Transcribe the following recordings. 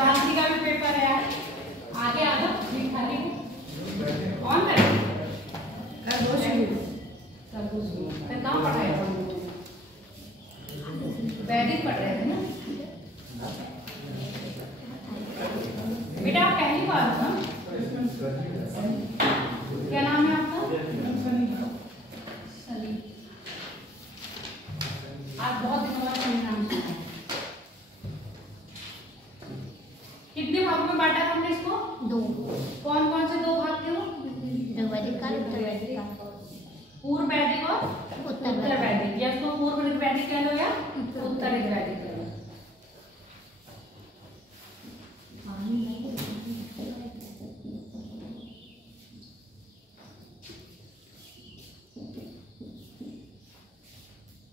झांसी का भी पेपर है यार। आगे आ जाओ, खाली ऑन कर दो शुरू, कर दो शुरू। फिर कहाँ पढ़ रहे हो? वैदिक पढ़ रहे थे ना बेटा? आप पहली बार हो ना? क्या नाम है आपका? सलीम। आज बहुत दिनों बाद सही नाम सुना। कितने भागों में बांटा था हमने इसको? 2। कौन कौन से 2 भाग थे वो? ऋग्वैदिक काल, उत्तर वैदिक काल। पूर्व वैदिक और उत्तर वैदिक। या इसको पूर्व ऋग्वैदिक कह लो या उत्तर ऋग्वैदिक कह लो।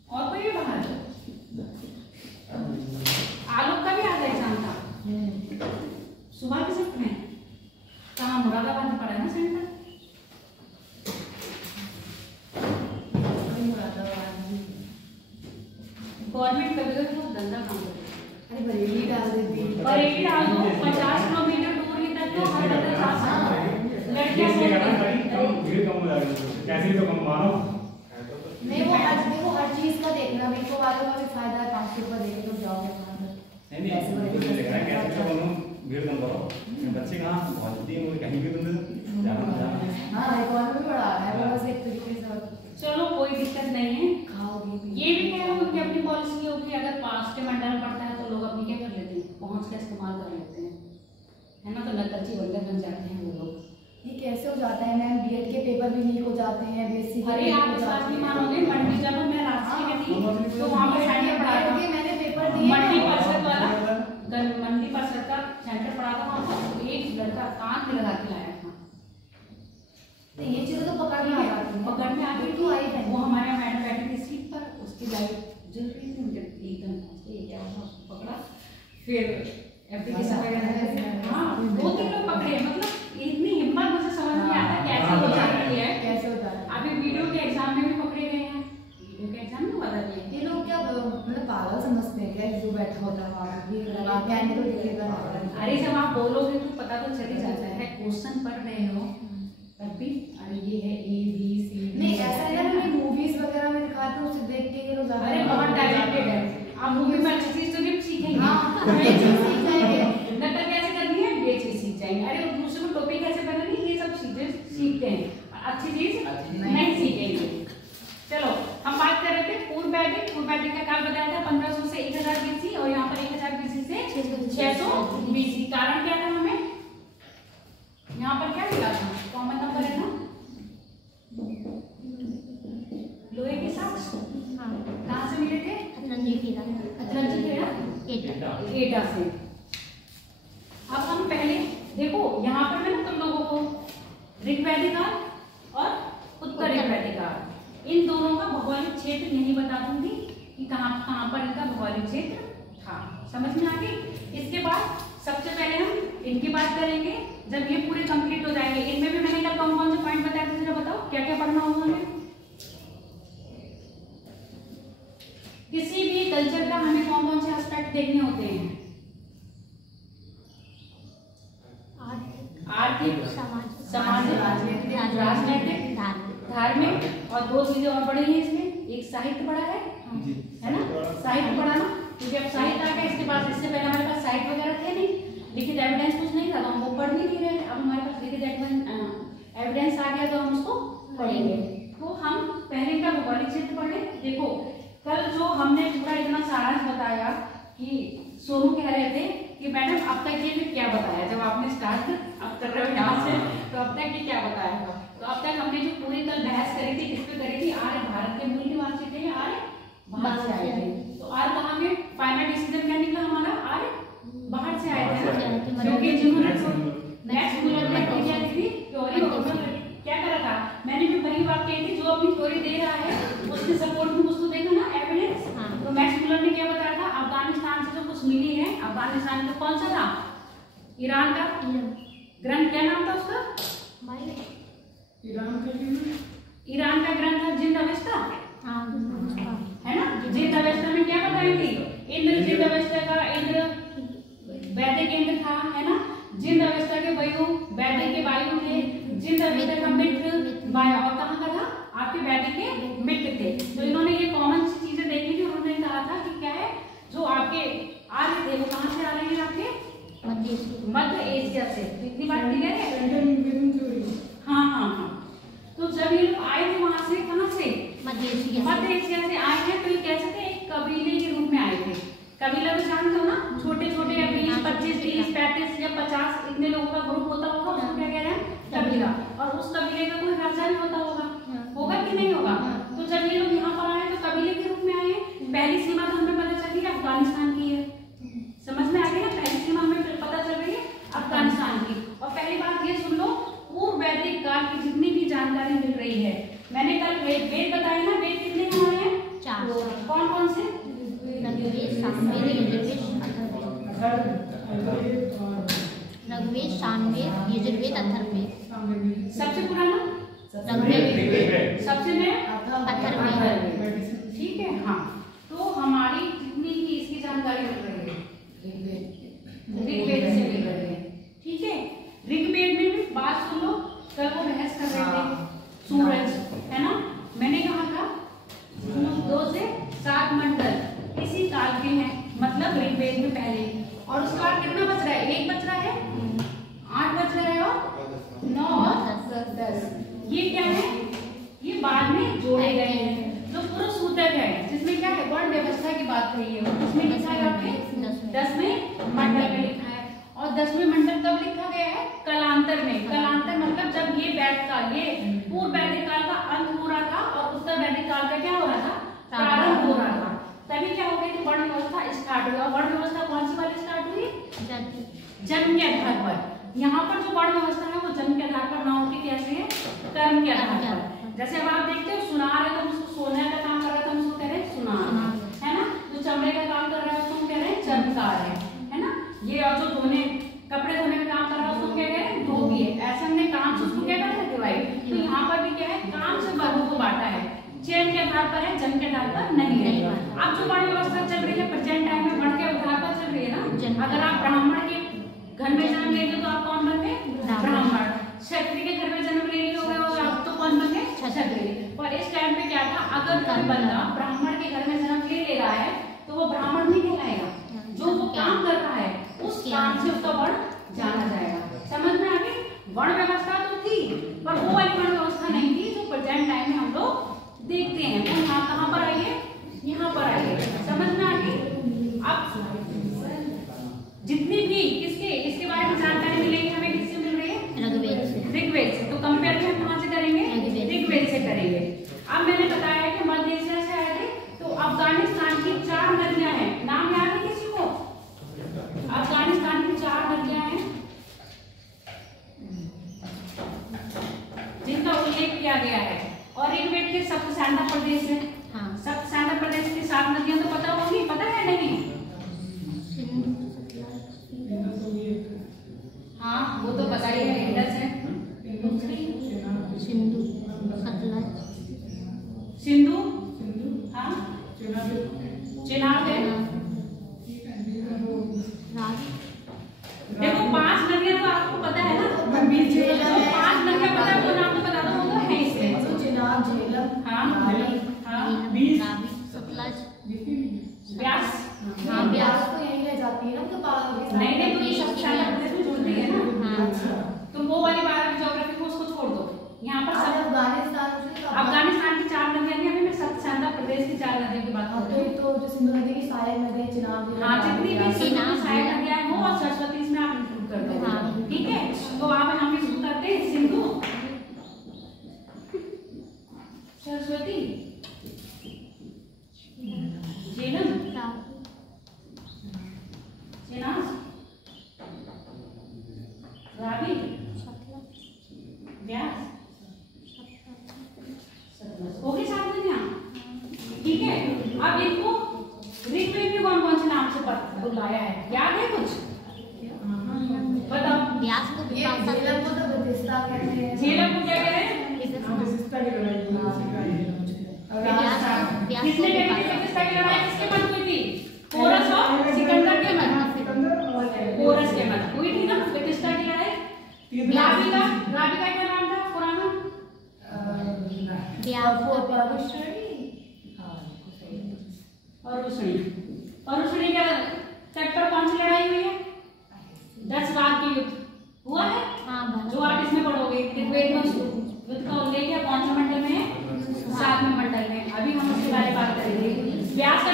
और कोई भी बाहर? आलोक का भी आज एग्जाम था सुबह के शिफ्ट में। कहाँ? मुरादाबाद में पड़ा है ना सेंटर? गवर्नमेंट कभी कभी बहुत गंदा काम करती है। अरे बरेली डाल देती, बरेली डाल दो। 50 किलोमीटर दूर ही तक तो हर जगह लड़कियां भीड़ कम हो जाएगी, कैसे तो कम मानो। नहीं वो हर चीज का देखना, मेरे को वालों का भी फायदा है। 500 रुपये देके तो जाओगे वहाँ पर। नहीं कैसे तो कम, भीड़ कम करो। बच्चे कहाँ भागती हैं, वो कहीं भी तुम जाना। हाँ इकोनॉमी भी बढ़ा है वो, बस एक तरीके से। चलो कोई दिक्कत नहीं है। खाओगे भी। ये भी कह रहा हूँ कि अपनी पॉलिसी होगी, अगर पास के मंडल पड़ता है तो लोग अपनी क्या कर लेते हैं, पहुँच का इस्तेमाल कर लेते हैं, है ना? तो नकलची बन जाते हैं वो लोग। ये कैसे हो जाता है मैम? बीएड के पेपर भी लीक हो जाते हैं, बीएससी के। अरे आप इस बात नहीं मानोगे, मंडी जब मैं राजकीय में थी तो वहाँ पर सेंटर पड़ा था। मैंने पेपर दिए मंडी परिषद वाला, मंडी परिषद का सेंटर पड़ा था वहाँ पर। एक लड़का कान में लगा के लाया था। तो ये चीजें तो पकड़ में आ जाती हैं। पकड़ में आ गई क्यों आई है? वो हमारे यहाँ मैडम बैठी थी सीट पर, उसकी लाइट जल रही थी, उनके एकदम ये क्या हुआ, उसको पकड़ा। फिर एप्लीकेशन वगैरह, हाँ 2-3 लोग पकड़े। मतलब इतनी हिम्मत मुझे समझ नहीं आता कैसे हो जाती है। कैसे होता है? अभी वीडियो के एग्जाम में भी पकड़े गए हैं। वीडियो के एग्जाम में बता दिए। ये लोग क्या मतलब पागल समझते हैं क्या? जो बैठा होता है वहाँ ये लगा के आने तो दिखेगा। अरे जब आप बोलोगे तो पता तो चल ही जाता है। क्वेश्चन पढ़ रहे हो तब भी अरे ये है ABCD। नहीं ऐसा है ना, मूवीज वगैरह में दिखाते हैं, उसे देख के ये लोग ज्यादा। अरे बहुत टैलेंटेड है। आप मूवी में अच्छी चीज तो नहीं सीखेंगे। हाँ ये चीज सीख जाएंगे। नकल कैसे करनी है ये चीज सीख जाएंगे। अरे दूसरे को टोपी कैसे पहननी है ये सब चीजें सीखते हैं, अच्छी चीज नहीं सीखेंगे। चलो हम बात कर रहे थे पूर्व वैदिक। पूर्व वैदिक का काल बताया था 1500 से 1000 BC और यहाँ पर 1000 BC से 600 BC। कारण क्या था? हमें यहाँ पर क्या मिला था? कॉमन नंबर है ना, लोहे के साथ। कहाँ से मिले थे? एटा से। अब हम पहले देखो यहाँ पर मैं तुम लोगों को ऋग्वैदिक काल और उत्तर ऋग्वैदिक काल, इन दोनों का भौगोलिक क्षेत्र यही बता दूंगी कि कहाँ कहाँ पर इनका भौगोलिक क्षेत्र था। समझ में आ गई? इसके बाद सबसे पहले हम इनकी बात करेंगे जब ये पूरे कंप्लीट हो जाएंगे। इनमें भी मैंने कल कौन से पॉइंट बताए थे, जरा बताओ क्या क्या पढ़ना होगा हमें। किसी भी कल्चर का हमें कौन कौन से एस्पेक्ट देखने होते हैं? आर्थिक, सामाजिक, राजनीतिक, धार्मिक, और 2 चीजें और पढ़ी हैं इसमें। एक साहित्य पढ़ा है ना? साहित्य पढ़ा ना, क्योंकि अब साहित्य आ गया। इसके बाद इससे पहले हमारे पास साहित्य वगैरह थे नहीं, लिखित एविडेंस कुछ नहीं था तो हम वो पढ़ नहीं रहे। अब हमारे पास लिखित एविडेंस आ गया तो हम उसको पढ़ेंगे। तो हम पहले का भौगोलिक क्षेत्र पढ़ लें। देखो कल जो हमने पूरा इतना सारांश बताया कि सोनू कह रहे थे कि मैडम अब तक ये क्या बताया, जब आपने स्टार्ट अब कर रहे हो यहाँ से तो अब तक ये क्या बताया था। तो अब तक हमने जो पूरी कल बहस करी थी किस पे करी थी? आर्य भारत के मूल निवासी थे, आर्य बाहर से आए थे। तो आर्य कहाँ में फाइनल डिसीजन क्या निकला हमारा? आर्य बाहर से आए थे, क्योंकि जिन्होंने नेक्स्ट मूलर ने क्या दी थी थ्योरी, क्या करा था? मैंने भी वही बात कही थी, जो अपनी थ्योरी दे रहा है उसके सपोर्ट में कुछ तो देखो ना एविडेंस। तो मैक्स मूलर ने क्या बताया था? अफगानिस्तान से जो कुछ मिली है, अफगानिस्तान में कौन सा था? ईरान का ग्रंथ, क्या नाम था उसका? ईरान का ग्रंथ था जिंद अवस्था, है ना? जिंद अवस्था में क्या बताई थी? इंद्र जिंद अवस्था का, इंद्र वैदिक इंद्र जिंद अवस्था के वायु, वैदिक के वायु थे, जिंद अवस्था का मित्र वायु, और कहाँ का था आपके वैदिक के मित्र थे। तो इन्होंने ये कॉमन चीजें देखी थी, उन्होंने कहा था कि क्या है जो आपके आर्य थे वो कहाँ से आ रहे हैं आपके मध्य एशिया से। इतनी बात क्लियर है? हाँ हाँ हाँ। तो जब ये लोग आए थे वहां से, कहाँ से? मध्य एशिया से आए हैं। तो ये कह सकते हैं एक कबीले के रूप में आए थे। कबीला तो जानते हो ना, छोटे छोटे 20, 25, 30, 35 या 50 इतने लोगों का ग्रुप होता होगा, उसको क्या कह रहे हैं? कबीला। और उस कबीले का कोई राजा भी होता होगा, होगा कि नहीं होगा? तो जब ये लोग यहाँ पर आए तो कबीले के रूप में आए। पहली सीमा तो हमें पता चल रही है अफगानिस्तान की है, समझ में आ गई ना? पहली सीमा हमें पता चल रही है अफगानिस्तान की। और पहली बात ये सुन लो, पूर्व वैदिक काल की जितनी भी जानकारी मिल रही है, मैंने कल वेद बताया ना, वेद कितने हमारे हैं? 4। कौन कौन से? ऋग्वेद, सामवेद, यजुर्वेद, अथर्ववेद। सबसे पुराना ऋग्वेद, सबसे नया अथर्ववेद। ठीक है। हाँ, तो हमारी जितनी भी इसकी जानकारी मिल रही है ऋग्वेद से मिल रही है। ठीक है, ऋग्वेद में भी बात सुन लो, कल वो बहस कर रहे थे सूरज, है ना? मैंने कहा था 2 से 7 मंडल इसी काल के हैं, मतलब ऋग्वेद में पहले। और उसके बाद कितना बच रहा है? 1 बच रहा है, 8 बच रहा है, और 9 और 10। ये क्या है? ये बाद में जोड़े गए हैं। जो पुरुष सूतक है, जिसमें क्या है वर्ण व्यवस्था की बात कही है, उसमें लिखा है आपने 10वें मंडल में लिखा है। और 10वें मंडल कब लिखा गया है? कलांतर में। कलांतर मतलब जब ये वैदिक काल, ये पूर्व वैदिक काल का अंत हो रहा था और उत्तर वैदिक काल का क्या हो रहा था? प्रारंभ हो रहा था। तभी क्या हो गई थी? वर्ण व्यवस्था स्टार्ट हुई। और वर्ण व्यवस्था कौन सी वाली स्टार्ट हुई? जन्म के आधार पर। यहाँ पर जो वर्ण व्यवस्था है वो जन्म के आधार पर ना होती, कैसे है? कर्म के आधार पर। जैसे अब आप देखते हो सुनार है तो उसको सोने का काम कर रहा है तो हम उसको कह रहे हैं सुनार, है ना? जो चमड़े का काम कर रहा है उसको हम कह रहे हैं चर्मकार है ना? ये और जो धोने कपड़े धोने का काम कर रहा है उसको क्या कह रहे हैं? धोबी है। ऐसे हमने काम से उसको क्या कर रहे डिवाइड। तो यहाँ पर भी क्या है? काम से वर्गों को बांटा है, चयन के आधार पर है, जन्म के आधार पर नहीं है। अब जो वर्ण व्यवस्था चल रही है प्रेजेंट टाइम में वर्ण के आधार पर चल रही है ना। अगर आप ब्राह्मण के घर में जन्म ले लो तो आप कौन बन गए? ब्राह्मण। क्षत्रिय के घर में जन्म ले लिया होगा आप तो कौन बन गए? क्षत्रिय। और इस टाइम पे क्या था? अगर कोई बंदा ब्राह्मण के घर में जन्म ले रहा है तो वो ब्राह्मण नहीं कहलाएगा, जो वो काम कर रहा है उस काम से उसका वर्ण जाना जाएगा। समझ में आ गई? वर्ण व्यवस्था तो थी पर वो वाली वर्ण व्यवस्था नहीं थी जो प्रेजेंट टाइम में हम लोग देखते हैं। वो यहाँ कहाँ पर आई है? यहाँ पर आई है। समझ में आ गई? अब जितनी भी इसके बारे में जानकारी मिलेगी हमें किससे मिल रही है? ऋग्वेद से। तो कंपेयर हम कहाँ से करेंगे? ऋग्वेद से करेंगे। अब मैंने बताया है कि मध्य एशिया से आए थे। तो अफगानिस्तान की 4 नदियां हैं, नाम याद है किसी को? अफगानिस्तान की 4 नदियां हैं जिनका उल्लेख किया गया है। और ऋग्वेद के सप्तसैंधा प्रदेश है। सप्तसैंधा प्रदेश की 7 नदियां तो पता होंगी, पता है नहीं? हाँ, वो तो पता ही है, इंडस है। सिंधु, सतलज, सिंधु, हाँ, चेनाब है। देखो 5 नदियां तो आपको पता है ना, तो 5 नदियां पता है, वो नाम तो बता दो, वो तो है इसमें। चेनाब, झेलम, सतलज, व्यास। हाँ, व्यास तो यहीं रह जाती है ना, तो नहीं नहीं, तो ये सप्तसैंधा प्रदेश में जुड़ती है ना। अच्छा, तो वो वाली बात ज्योग्राफी को उसको छोड़ दो। यहाँ पर अफगानिस्तान की 4 नदियां नहीं, अभी मैं सप्तसैंधा प्रदेश की 4 नदियों की बात कर रही हूँ। तो जो सिंधु नदी की सहायक नदियां, चिनाब, हाँ, जितनी भी सिंधु की सहायक नदियां हैं वो और सरस्वती इसमें आप इंक्लूड कर दो। हाँ। ठीक है, तो आप यहाँ पे शुरू करते हैं सिंधु, सरस्वती, झेलम, चेनाब, रावी, व्यास, हो गई 7 नदियां। ठीक है, अब इनको ऋग्वेद में कौन कौन से नाम से बुलाया है, याद है कुछ? बताओ। व्यास को झेलम को तो प्रतिष्ठा कहते हैं। झेलम को क्या कह रहे हैं? किसने कही थी प्रतिष्ठा की लड़ाई? किसके मत हुई थी? पोरस और सिकंदर के मत। पोरस के मत हुई थी ना प्रतिष्ठा ग्राविका ग्राविका क्या नाम था पुराना? परुषणी। परुषणी का तट पर कौन सी लड़ाई हुई है? 10 बाग के युद्ध हुआ है। हाँ, जो आप इसमें पढ़ोगे ऋग्वेद में युद्ध का उल्लेख है कौन से मंडल में है? 7वें मंडल में। अभी हम उसके बारे में बात करेंगे। व्यास का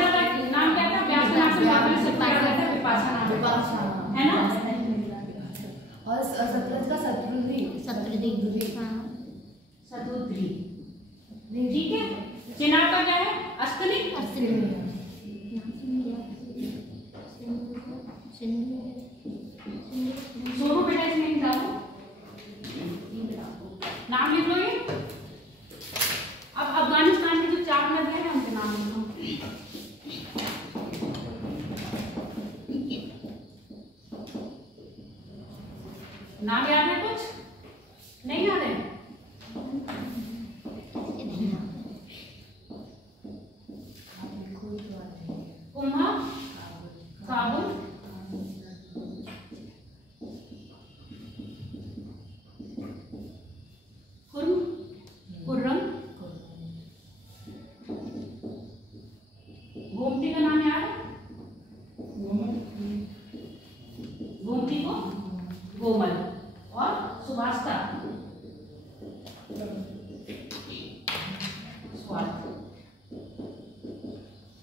नाम क्या था? व्यास का नाम से महाबली सब क्या था? विपाशा नाम है ना। और सतलज का शत्रुद्री। हाँ, शत्रुद्री। ठीक है। चिनाब का क्या है? अस्तनी। सोनू बेटा इसमें नहीं डालो, नाम लिख लो ये। अब अफगानिस्तान की जो 4 नदियां हैं उनके नाम लिखो। नाम याद है? कुछ नहीं याद है? कुंभा, काबुल, खुर्रम, गोमती का नाम याद है? गोमती को गोमल और सुभाषता स्वार्थ।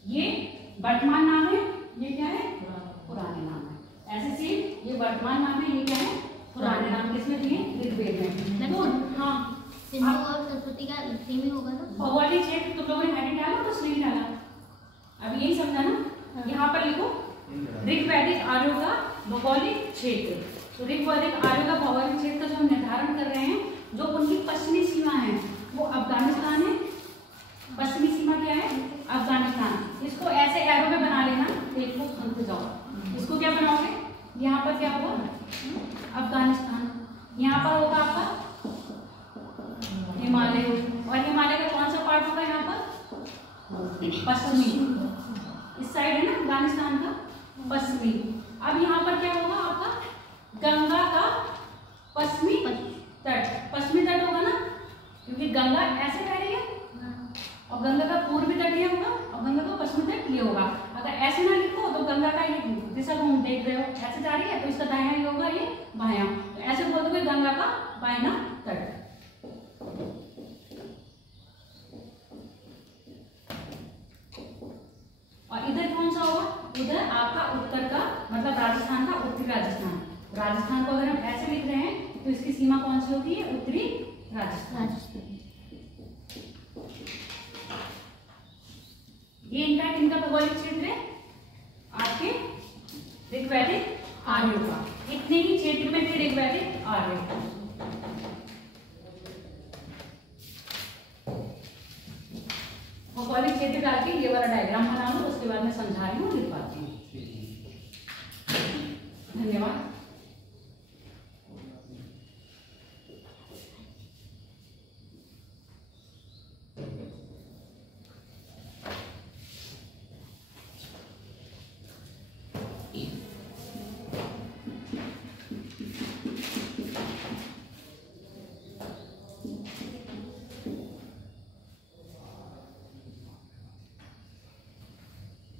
ये वर्तमान नाम है, ये क्या है? पुराने नाम है। ऐसे से ये वर्तमान नाम है, ये क्या है? पुराने नाम। किसमें दिए? ऋग्वेद में। तो हाँ, सिंधु और सरस्वती का सेम ही होगा ना। भौगोलिक क्षेत्र तुम लोगों ने हेडिंग डाला तो नहीं डाला? अब यही समझा ना। यहाँ पर लिखो ऋग्वैदिक आर्यों का भौगोलिक क्षेत्र। तो ऋग्वैदिक आर्यों का भौगोलिक क्षेत्र जो हम निर्धारण कर रहे हैं, जो उनकी पश्चिमी सीमा है वो अफगानिस्तान है। पश्चिमी सीमा क्या है? अफगानिस्तान। इसको ऐसे एरो में बना लेना, देखो अंक जाओ। इसको क्या बनाओगे? यहाँ पर क्या होगा? अफगानिस्तान। यहाँ पर होगा आपका हिमालय। और हिमालय का कौन सा पार्ट होगा यहाँ पर? पश्चिमी। इस साइड है ना अफगानिस्तान का पश्चिमी। अब यहाँ पर क्या होगा आपका? गंगा का पश्चिमी तट। पश्चिमी तट होगा ना, क्योंकि गंगा ऐसे बह रही है और गंगा का पूर्वी तट ये होगा और गंगा का पश्चिमी तट ये होगा। अगर ऐसे ना लिखो तो गंगा का ये दिशा को हम देख रहे हो ऐसे जा रही है, तो इसका दायां ये होगा, ये बायां। तो ऐसे बोल दोगे गंगा का बायां तट। और इधर कौन सा होगा? उधर आपका उत्तर का मतलब राजस्थान का उत्तरी राजस्थान। राजस्थान को अगर हम ऐसे लिख रहे हैं तो इसकी सीमा कौन सी होती है? उत्तरी राजस्थान। ये इनका भौगोलिक क्षेत्र है आपके ऋग्वैदिक आर्यों का। इतने ही क्षेत्र में थे ऋग्वैदिक आर्य। भौगोलिक क्षेत्र डाल के ये वाला डायग्राम बना लो, उसके बाद मैं समझा रही हूँ, लिखवाती हूँ। धन्यवाद।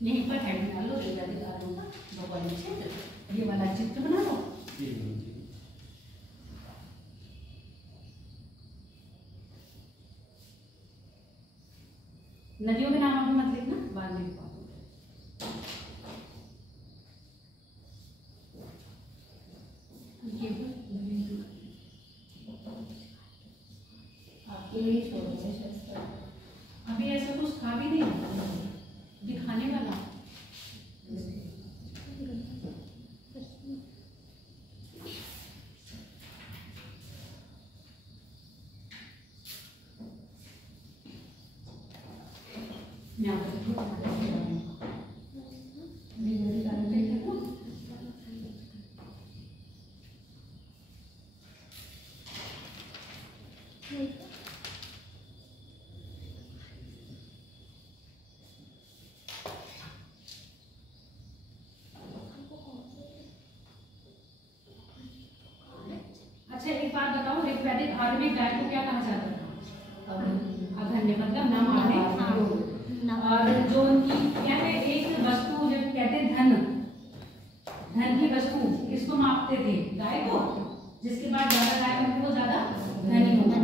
यहीं पर हेड बना लो ऋग्वैदिक आर्यों का भौगोलिक क्षेत्र। ये वाला चित्र बना लो। नदियों के नाम अभी मत लिखना, बाद में लिखो। आपके लिए छोड़ो। अभी ऐसा कुछ था भी नहीं दिखाने वाला। अच्छा अच्छा एक बात बताओ, ऋग्वैदिक काल में गाय को क्या कहा जाता था? अघन्य, मतलब न मारने योग्य। और जो उनकी क्या है, एक वस्तु जब कहते हैं धन की वस्तु, किसको मापते थे? गाय को। जिसके पास ज्यादा गाय होगी वो ज्यादा धनी होगा।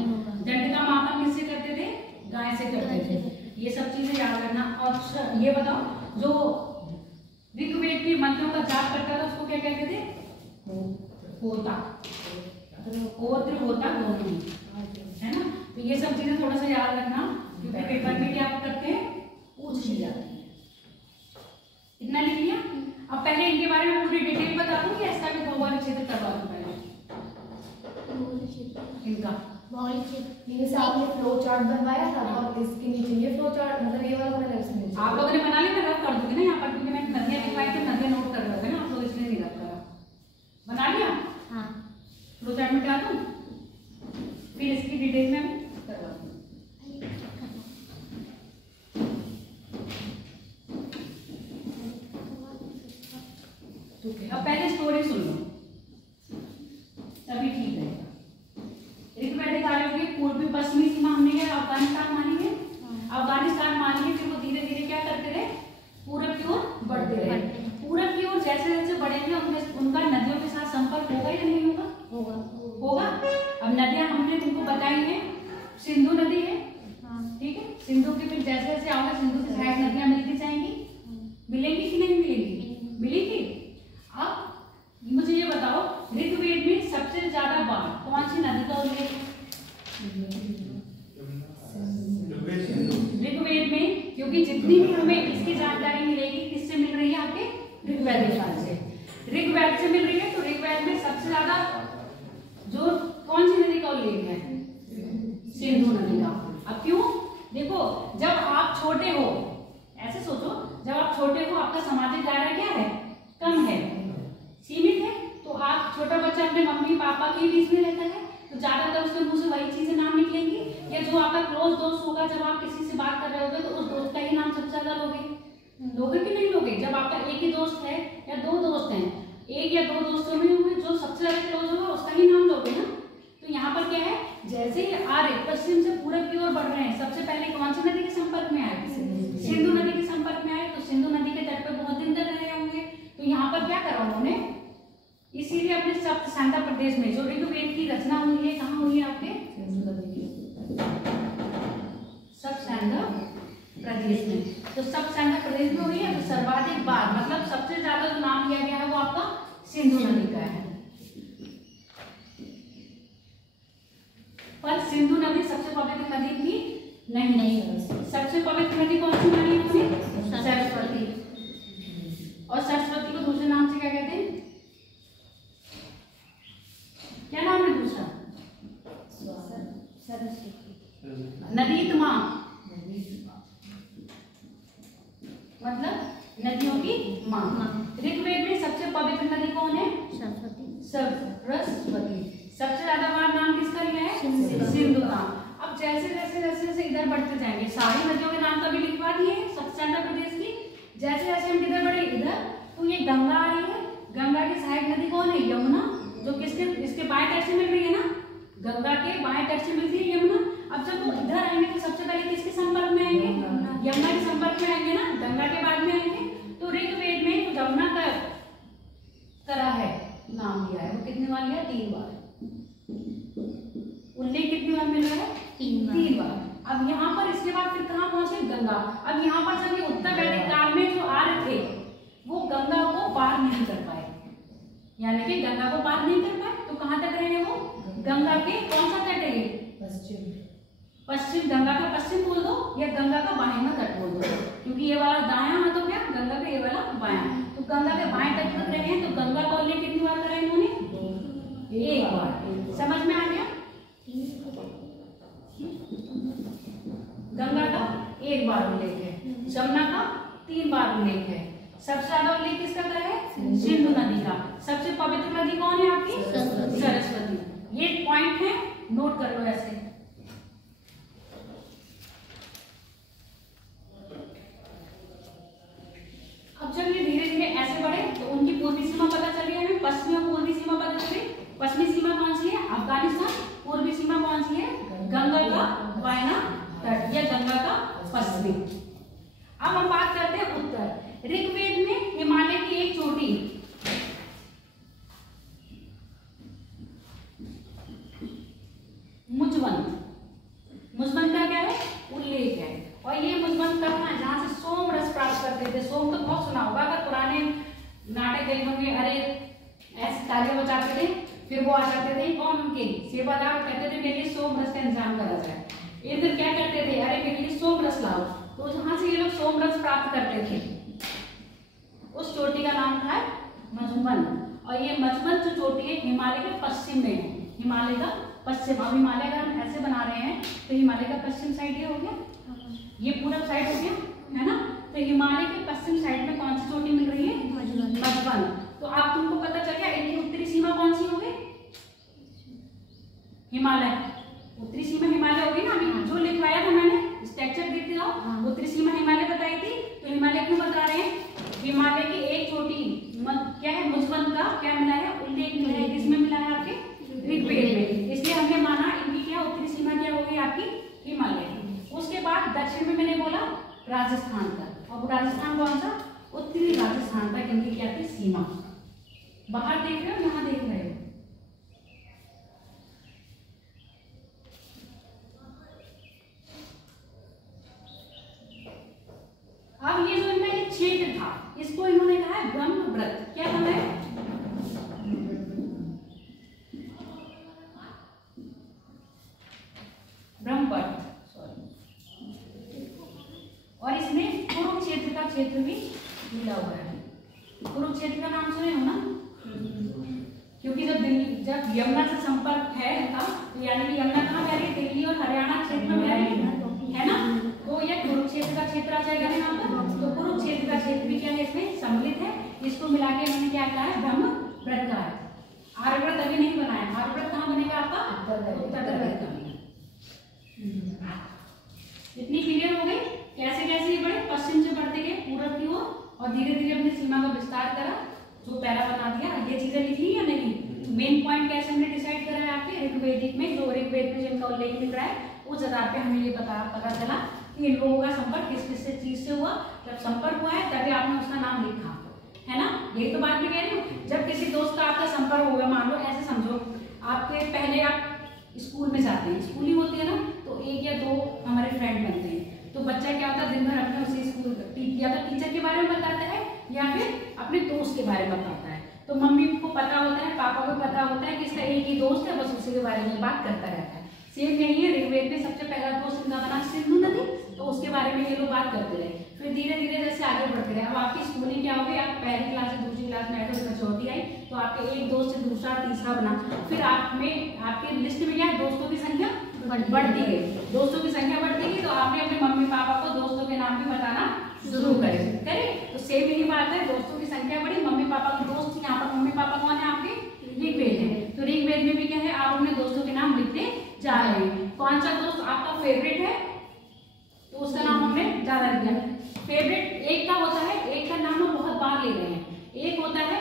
दंड का मापन किससे करते थे? गाय से करते थे। ये सब चीजें याद रखना। और ये बताओ, जो ऋग्वेद के मंत्रों का जाप करता था उसको क्या कहते थे? होता, होत्र होता दोनों, है ना। तो ये सब चीजें थोड़ा सा याद रखना, क्योंकि पेपर में क्या करते हैं, पूछ ली जाती है। इतना लिख लिया। अब पहले इनके बारे में पूरी डिटेल बता दूं या इसका भी भौगोलिक क्षेत्र करवा दूं? पहले इनका भौगोलिक क्षेत्र, जैसे आपने फ्लो चार्ट बनवाया था, और इसके नीचे ये फ्लो चार्ट, मतलब ये वाला बना है, आप लोगों ने बना लिया, मैं रब कर दूंगी ना यहाँ पर, क्योंकि मैंने नदियाँ लिखवाई थी, नदियाँ नोट कर रहे थे ना आप लोग, इसलिए नहीं रब करा। बना लिया? हाँ। फ्लो चार्ट में क्या दूं, फिर इसकी डिटेल में करवा दूं। ठीक है, अब पहले स्टोरी सुन लो, तभी ठीक है। ऋग्वैदिक काल की पूर्वी पश्चिमी सीमा हमने क्या अफगानिस्तान मानी है, अफगानिस्तान मानी है। फिर वो धीरे धीरे क्या करते रहे, पूरब की ओर बढ़ते रहे। पूरब की ओर जैसे जैसे बढ़ेंगे उनका नदियों के साथ संपर्क होगा या नहीं होगा? होगा। अब नदियां हमने तुमको बताई है, सिंधु नदी है, ठीक है। सिंधु के फिर जैसे जैसे आओगे सिंधु की सहायक नदियां मिलती जाएंगी, मिलेंगी कि नहीं मिलेंगी? मिलेंगी। अब मुझे ये बताओ, ऋग्वेद में सबसे ज्यादा बार कौन सी नदी का उल्लेख है? ऋग्वेद में, क्योंकि जितनी भी हमें इसकी जानकारी मिलेगी किससे मिल रही है? आपके ऋग्वैदिक काल से, ऋग्वेद से मिल रही है। तो ऋग्वेद में सबसे ज्यादा जो कौन सी नदी का उल्लेख है? सिंधु नदी का। अब क्यों? देखो, जब आप छोटे हो, ऐसे सोचो, जब आप छोटे हो आपका सामाजिक दायरा क्या है? कम है, सीमित है। तो आप छोटा बच्चा अपने मम्मी पापा के बीच में रहता है, तो ज्यादातर उसके मुंह से वही चीजें नाम निकलेंगी। या जो आपका क्लोज दोस्त होगा, जब आप किसी से बात कर रहे होगे तो उस दोस्त का ही नाम सबसे ज्यादा लोगे कि नहीं लोगे? जब आपका एक ही दोस्त है या दो दोस्त हैं, एक या दो दोस्तों में होंगे, जो सबसे ज्यादा क्लोज होगा उसका ही नाम लोगे ना। तो यहाँ पर क्या है, जैसे ही आर्य पश्चिम से पूरब की ओर बढ़ रहे हैं, सबसे पहले कौन सी नदी के संपर्क में आए? सिंधु नदी के संपर्क में आए। तो सिंधु नदी के तट पर बहुत दिन तक रहे होंगे। तो यहाँ पर क्या करा उन्होंने, इसीलिए अपने सप्त सान्धा प्रदेश में जो ऋग्वेद की रचना हुई है, कहाँ हुई है? आपके सप्त सान्धा प्रदेश में। तो सप्त सान्धा प्रदेश में हुई है। तो सर्वाधिक बार, मतलब सबसे ज्यादा जो नाम लिया गया है वो आपका सिंधु नदी का है। पर सिंधु नदी सबसे पवित्र नदी थी नहीं। सबसे पवित्र नदी कौन सी मानी है? सरस्वती। और सरस्वती को दूसरे नाम से क्या कहते हैं? क्या नाम है दूसरा? नदी माँ, मतलब नदियों की माँ। ऋग्वेद में सबसे पवित्र नदी कौन है? सरस्वती। सबसे ज्यादा बार नाम किसका लिया है? सिंधु का। अब जैसे जैसे जैसे जैसे इधर बढ़ते जाएंगे, सारी नदियों के नाम तो अभी लिखवा दिए सप्त सान्धा प्रदेश की। जैसे जैसे हम किधर बढ़े इधर, तो ये गंगा आ रही है। गंगा की सहायक नदी कौन है? यमुना, जो किसके इसके बाएं तट से मिल रही है ना, गंगा के बाएं तट से मिलती है यमुना। अब जब वो इधर आएंगे तो सबसे पहले किसके संपर्क में आएंगे? यमुना के संपर्क में आएंगे ना, गंगा के बाद में आएंगे। तो ऋग्वेद में जो यमुना का करा है, नाम लिया है, वो कितनी बार लिया? 3 बार। उल्लेख कितनी बार मिल रहा है? 3 बार। अब यहाँ पर इसके बाद फिर कहाँ पहुंचे? गंगा। अब यहाँ पर जब ये उत्तर वैदिक काल में जो आर्य थे वो गंगा को पार नहीं कर पाए, यानी कि गंगा को पार नहीं कर पाए। तो कहाँ तक रहे वो? गंगा के कौन सा तट है? पश्चिम। गंगा का पश्चिम बोल दो या गंगा का बाएं तट बोल दो, क्योंकि ये वाला दायां हाथ हो गया गंगा का, ये वाला बायां। तो गंगा के बाएं तट तक रहे हैं। तो गंगा का उल्लेख कितनी बार करा इन्होंने? 1 बार। समझ में आ गया? गंगा का 1 बार उल्लेख है, यमुना का 3 बार उल्लेख है। सबसे ज्यादा उल्लेख किसका करा है? सिंधु नदी का। सबसे पवित्र नदी कौन है आपकी? सरस्वती। ये पॉइंट है, नोट कर लो ऐसे। अब जब ये धीरे धीरे ऐसे बढ़े तो उनकी पूर्वी सीमा पता चली हमें, पश्चिमी और पूर्वी सीमा पता चली। पश्चिमी सीमा कौन सी है? अफगानिस्तान नारायणा तट, यह गंगा का पश्चिमी। अब हम बात करते हैं उत्तर। ऋग्वेद में हिमालय की एक चोटी मुजवन का क्या है, उल्लेख है। और ये मुजवन का है जहां से सोम रस प्राप्त करते थे। सोम तो बहुत सुना होगा, अगर पुराने नाटक देखे होंगे, अरे ऐसे तालियां बजाते थे, फिर वो आ जाते थे कौन, उनके सेवादार, कहते थे मेरे लिए सोम रस का इंतजाम करा जाए। एक दिन क्या करते थे, अरे मेरे लिए सोम रस लाओ, तो जहां से ये लोग सोम रस प्राप्त करते थे उस चोटी का नाम था मधुबन। और ये मधुबन जो चोटी है हिमालय के पश्चिम में है, हिमालय का पश्चिम। अब हिमालय का हम ऐसे बना रहे हैं तो हिमालय का पश्चिम साइड ये हो गया, ये पूरब साइड हो गया, है ना। तो हिमालय के पश्चिम साइड में कौन सी चोटी मिल रही है, मधुबन। तो आप तुमको पता चल गया इनकी उत्तरी सीमा कौन सी होगी, हिमालय। उत्तरी सीमा हिमालय होगी ना, अभी जो लिखवाया था मैंने स्ट्रक्चर देखते जाओ, उत्तरी सीमा हिमालय बताई थी। तो हिमालय क्यों बता रहे हैं, हिमालय की एक चोटी क्या है, मुजवन का क्या मिला है, उल्लेख मिला है। किसमें मिला है, आपके ऋग्वेद में। इसलिए हमने माना इनकी क्या उत्तरी सीमा क्या होगी, आपकी हिमालय। उसके बाद दक्षिण में मैंने बोला राजस्थान का। अब राजस्थान कौन सा, उत्तरी राजस्थान तक इनकी क्या थी सीमा। बाहर देख रहे हो, यहाँ देख रहे हो, अब ये जो इनका एक क्षेत्र था इसको इन्होंने कहा है ब्रह्मव्रत। क्या कहा है, ब्रह्मव्रत, और इसमें कुरुक्षेत्र का क्षेत्र भी मिला हुआ है। कुरुक्षेत्र का नाम सुने हो ना, क्योंकि जब यमुना से संपर्क है इनका, तो यानी कि यमुना कहाँ बह रही है, दिल्ली और हरियाणा क्षेत्र में बह रही है ना। तो यह कुरुक्षेत्र का क्षेत्र आ जाएगा यहाँ पर। तो कुरुक्षेत्र का क्षेत्र भी क्या है, इसमें सम्मिलित है। इसको मिला के इन्होंने क्या कहा है, ब्रह्मव्रत का है। आर्यव्रत अभी नहीं बनाया, आर्यव्रत कहाँ बनेगा आपका, उत्तर का। इतनी क्लियर हो गई, कैसे कैसे ये बढ़े, पश्चिम से बढ़ते गए पूरब की ओर, और धीरे धीरे अपनी सीमा का विस्तार करा, जो पैरा बना दिया। ये चीजें लिखी या नहीं, मेन पॉइंट कैसे हमने डिसाइड करा है आपके ऋग्वेदिक में, जो ऋग्वेद में जिनका उल्लेख मिल रहा है उस आधार पे हमें ये पता चला कि इन लोगों का संपर्क किस किस चीज से हुआ। जब संपर्क हुआ है तभी आपने उसका नाम लिखा, है ना। यही तो बात मैं कह रही हूँ। जब किसी दोस्त का आपका संपर्क होगा, मान लो ऐसे समझो, आपके पहले आप स्कूल में जाते हैं, स्कूलिंग होती है ना, तो एक या दो हमारे फ्रेंड बनते हैं। तो बच्चा क्या होता है, दिन भर अपने उसी स्कूल या तो टीचर के बारे में बताता है या फिर अपने दोस्त के बारे में बताता है। तो मम्मी को पता होता है, पापा को पता होता है कि इसका एक ही दोस्त है, बस उसी के बारे में बात करता रहता है। सेम यही है, ऋग्वेद में सबसे पहला दोस्त इनका बना सिंधु नदी, तो उसके बारे में ये लोग बात करते रहे। फिर धीरे धीरे जैसे आगे बढ़ते रहे, अब आपकी स्कूलिंग क्या होगी, आप पहली क्लास से दूसरी क्लास में आए तो छोटी आई, तो आपके एक दोस्त से दूसरा तीसरा बना। फिर आप में आपके लिस्ट में क्या है, दोस्तों की संख्या बढ़ती गई, दोस्तों की संख्या बढ़ती गई, तो आपने अपने मम्मी पापा को दोस्तों के नाम भी बताना शुरू करे। तो सेम यही बात है, दोस्तों की संख्या बढ़ी, मम्मी पापा के दोस्त, यहाँ पर मम्मी पापा कौन है आपके, ऋग्वेद है। तो ऋग्वेद में भी क्या है, आप अपने दोस्तों के नाम लिखते जा रहे हैं। कौन सा दोस्त आपका फेवरेट है, तो उसका नाम हमने ज्यादा लिया। फेवरेट एक का होता है, एक का नाम हम बहुत बार ले रहे हैं, एक होता है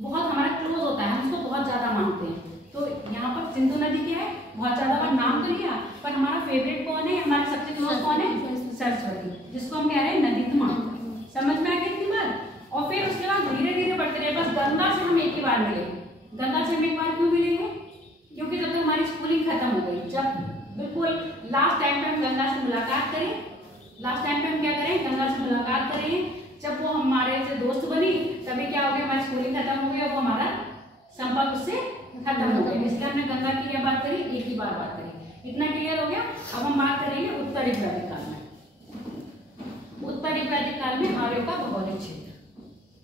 बहुत हमारा क्लोज होता है, हम उसको बहुत ज्यादा मानते हैं। तो यहाँ पर सिंधु नदी क्या है, बहुत ज्यादा बार नाम तो लिया, पर हमारा फेवरेट कौन है, हमारे सबसे क्लोज कौन है, सरस्वती, जिसको हम कह रहे हैं नदी माँ। समझ में आ गई इतनी बार। और फिर उसके बाद धीरे धीरे बढ़ते रहे, बस गंगा से हम एक ही बार मिले। गंगा से हम एक बार क्यों मिलेंगे, क्योंकि जब तक हमारी स्कूलिंग खत्म हो गई, जब बिल्कुल लास्ट टाइम पे हम गंगा से मुलाकात करें, लास्ट टाइम पे हम क्या करें, गंगा से मुलाकात करें, जब वो हमारे से दोस्त बनी, तभी क्या हो गया, हमारी स्कूलिंग खत्म हो गया, वो हमारा संपर्क उससे खत्म हो गया। इसलिए हमने गंगा की क्या बात करी, एक ही बार बात करी। इतना क्लियर हो गया। अब हम बात करेंगे उत्तरी वैदिक काल में। उत्तरी वैदिक काल में आर्यों का भौगोलिक क्षेत्र,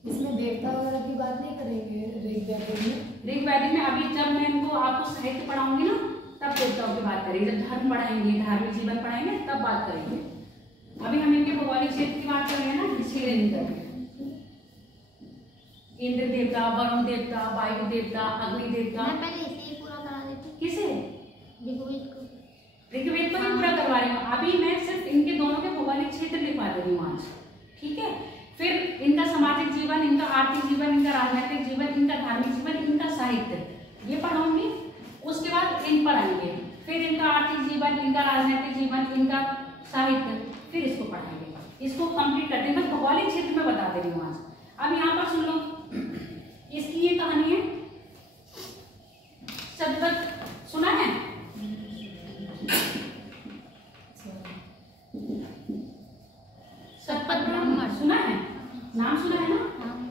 इसमें देवता वगैरह की बात नहीं करेंगे ऋग्वेद में। ऋग्वेद में अभी जब मैं इनको आपको साहित्य पढ़ाऊंगी ना, तब देवताओं की बात करेंगे। जब धर्म पढ़ाएंगे, धार्मिक जीवन पढ़ाएंगे, तब बात करेंगे। अभी हम इनके भौगोलिक क्षेत्र की बात कर रहे हैं ना, इसलिए इंद्र देवता, वरुण देवता, वायु देवता, अग्नि देवता। मैं पहले इसे ही पूरा करा देती, किसे, ऋग्वेद को, ऋग्वेद को ही पूरा करवा रही हूँ। अभी मैं सिर्फ इनके दोनों के भौगोलिक क्षेत्र लिखवा दे रही हूँ आज, ठीक है। फिर इनका सामाजिक जीवन, इनका आर्थिक जीवन, इनका राजनीतिक जीवन, इनका धार्मिक जीवन, इनका साहित्य, ये पढ़ाऊंगी। उसके बाद इन पर आएंगे, फिर इनका आर्थिक जीवन, इनका राजनीतिक जीवन, इनका साहित्य, फिर इसको पढ़ाएंगे। इसको कंप्लीट करते हैं। मैं भौगोलिक क्षेत्र में बता दे रही हूँ आज। अब यहाँ पर सुन लो, इसकी ये कहानी है सतपथ, सुना है? सतपथ ब्राह्मण सुना है, नाम सुना है ना?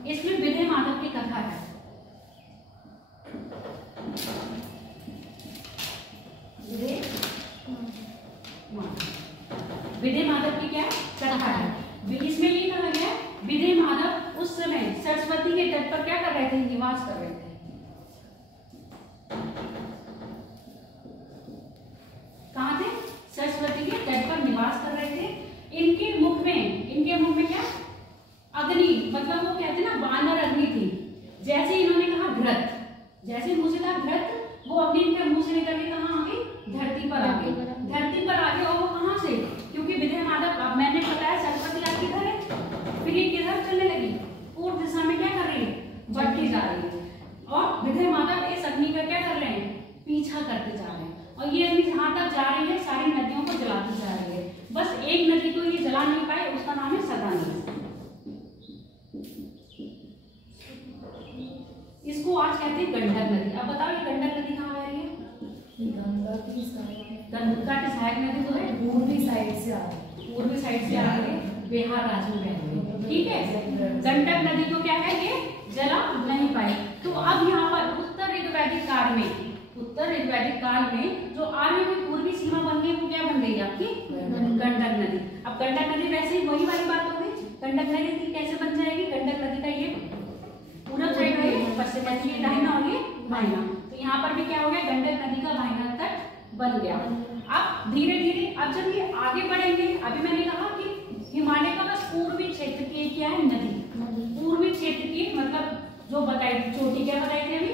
इसमें विधे माधव की कथा है। विधे माधव की क्या कथा है? इसमें ये कहा गया विधे माधव उस समय सरस्वती के तट पर क्या कर रहे थे? निवास कर रहे थे। कहाँ थे? सरस्वती के तट पर निवास कर रहे थे। इनके मुख में क्या? अग्नि, मतलब वो कहते ना वानर अग्नि थी। जैसे इन्होंने कहा घृत, जैसे मुंह से कहा घृत, वो अग्नि इनके मुंह से निकल के कहाँ आ गई? धरती पर आ गई। धरती पर आ गई। और वो कहाँ से? क्योंकि विधे माधव, अब मैंने बताया सरस्वती आप किधर है, फिर ये किधर चलने लगी? पूर्व दिशा में क्या कर रही है? बढ़ती जा रही है। और विधे माधव इस अग्नि का क्या कर रहे हैं? पीछा करते जा रहे हैं। और ये अग्नि जहां तक जा रही है सारी नदियों को जलाती जा रही है। बस एक नदी को ये जला नहीं पाए, उसका नाम है सदा नदी। इसको आज कहते हैं गंडक नदी। अब बताओ ये गंडक नदी कहाँ बह रही है? गंगा की सहायक नदी तो है, पूर्वी साइड से आ रही है। पूर्वी साइड से आ रही है, बिहार राज्य में बह रही है। ठीक है, गंडक नदी को क्या है? ये जला नहीं पाई। तो अब यहाँ पर उत्तर ऋग्वैदिक काल में जो आर्य की पूर्वी सीमा बन गई, वो क्या बन गई आपकी? गंडक नदी। अब गंडक नदी वैसे ही वही वाली बात हो गई। गंडक नदी कैसे बन जाएगी? गंडक नदी का ये पूरब साइड है, पश्चिम साइड ये दाहिना और ये बायां। तो यहाँ पर भी क्या हो गया? गंडक नदी का बायां तट बन गया। अब धीरे धीरे अब जब ये आगे बढ़ेंगे, अभी मैंने कहा कि हिमालय का बस पूर्वी क्षेत्र की क्या है? नदी। पूर्वी क्षेत्र की मतलब जो बताई चोटी, क्या बताई थी अभी?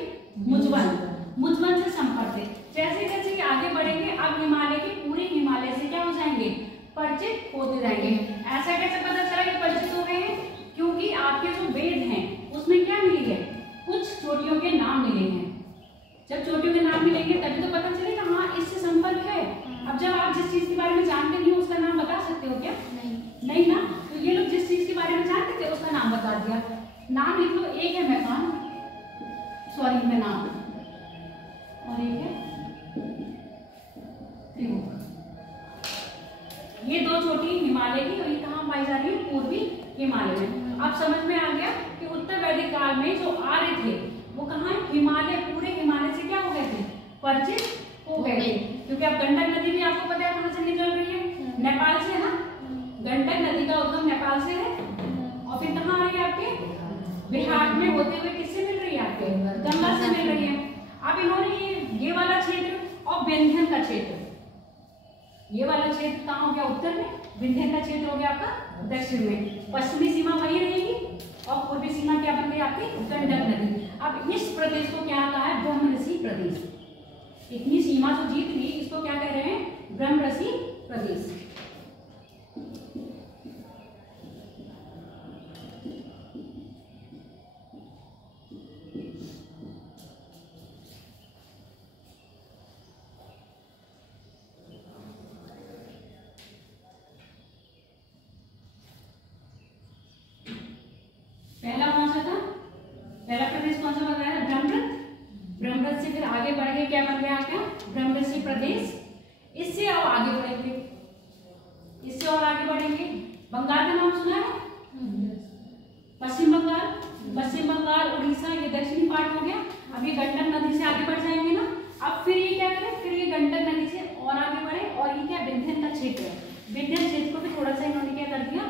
मुजवन से संपर्क है। जैसे जैसे ये आगे बढ़ेंगे, अब हिमालय के पूरे हिमालय से क्या हो जाएंगे? परिचित होते जाएंगे। ऐसा कैसे पता चला ये परिचित हो गए हैं? क्योंकि आपके जो वेद हैं उसमें क्या मिली है? कुछ चोटियों के नाम मिले हैं। जब चोटियों के नाम मिलेंगे तभी तो पता चलेगा हाँ इससे संपर्क है। अब जब आप जिस चीज के बारे में जानते नहीं हो उसका नाम बता सकते हो क्या? नहीं ना। तो ये लोग जिस चीज के बारे में जानते थे उसका नाम बता दिया। नाम लिख लो, एक है मैदान, सॉरी मैदान, और एक है त्रिमुख। ये दो चोटी हिमालय की, और ये कहाँ पाई जा रही है? पूर्वी हिमालय में। अब समझ में आ गया कि उत्तर वैदिक काल में जो आर्य थे वो कहाँ है? हिमालय, पूरे हिमालय से क्या हो गए थे? परिचित हो गए थे। क्योंकि अब गंडक नदी भी आपको पता है कहाँ से निकल रही है? नेपाल से है ना। गंडक नदी का उद्गम नेपाल से है, और फिर कहाँ आ रही है आपके? बिहार में होते हुए किससे मिल रही है? आपके गंगा से मिल रही है। अब इन्होंने ये वाला क्षेत्र और विंध्यन का क्षेत्र, ये वाला क्षेत्र कहाँ हो गया? उत्तर में। विंध्यन का क्षेत्र हो गया आपका दक्षिण में। पश्चिमी सीमा वही रहेगी और पूर्वी सीमा क्या बन गई आपकी? गंडक नदी। अब इस प्रदेश को क्या कहा है? ब्रह्मरसी प्रदेश। इतनी सीमा जो जीत ली इसको क्या कह रहे हैं? ब्रह्मरसी प्रदेश। पहला कौन सा था? पहला प्रदेश कौन सा बताया? ब्रह्मरथ। ब्रह्मरथ से फिर आगे बढ़ गए, क्या बन गया आपका? ब्रह्मरसी प्रदेश। इससे और आगे बढ़ेंगे, इससे और आगे बढ़ेंगे। बंगाल का नाम सुना है? पश्चिम बंगाल, पश्चिम बंगाल, उड़ीसा, ये दक्षिणी पार्ट हो गया। अब ये गंडक नदी से आगे बढ़ जाएंगे ना। अब फिर ये क्या करें? फिर ये गंडक नदी से और आगे बढ़े, और ये क्या? विंध्यन का क्षेत्र है। विंध्यन क्षेत्र को भी थोड़ा सा इन्होंने क्या कर दिया?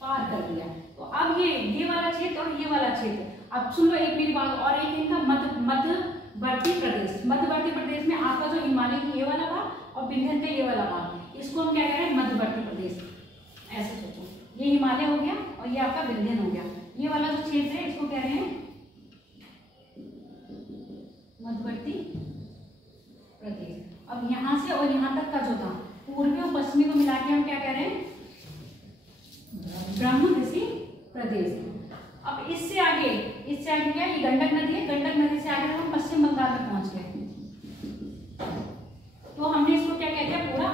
पार कर दिया। तो अब ये वाला क्षेत्र और ये वाला क्षेत्र, अब सुन लो एक मेरी बात, और एक इनका मध्यवर्ती प्रदेश। मध्यवर्ती प्रदेश में आपका जो हिमालय की ये वाला भाग और विंध्यन का ये वाला भाग, इसको हम क्या कह रहे हैं? मध्यवर्ती प्रदेश। ऐसे सोचो, ये हिमालय हो गया और ये आपका विंध्यन हो गया। ये वाला जो क्षेत्र है इसको कह रहे हैं मध्यवर्ती प्रदेश। अब यहाँ से और यहाँ तक का जो था पूर्वी और पश्चिमी को मिला के हम क्या कह रहे हैं? ब्रह्मरसी प्रदेश। अब इससे आगे क्या? ये गंडक नदी है। गंडक नदी से आगे हम पश्चिम बंगाल में पहुंच गए। तो हमने इसको क्या कह दिया? पूरा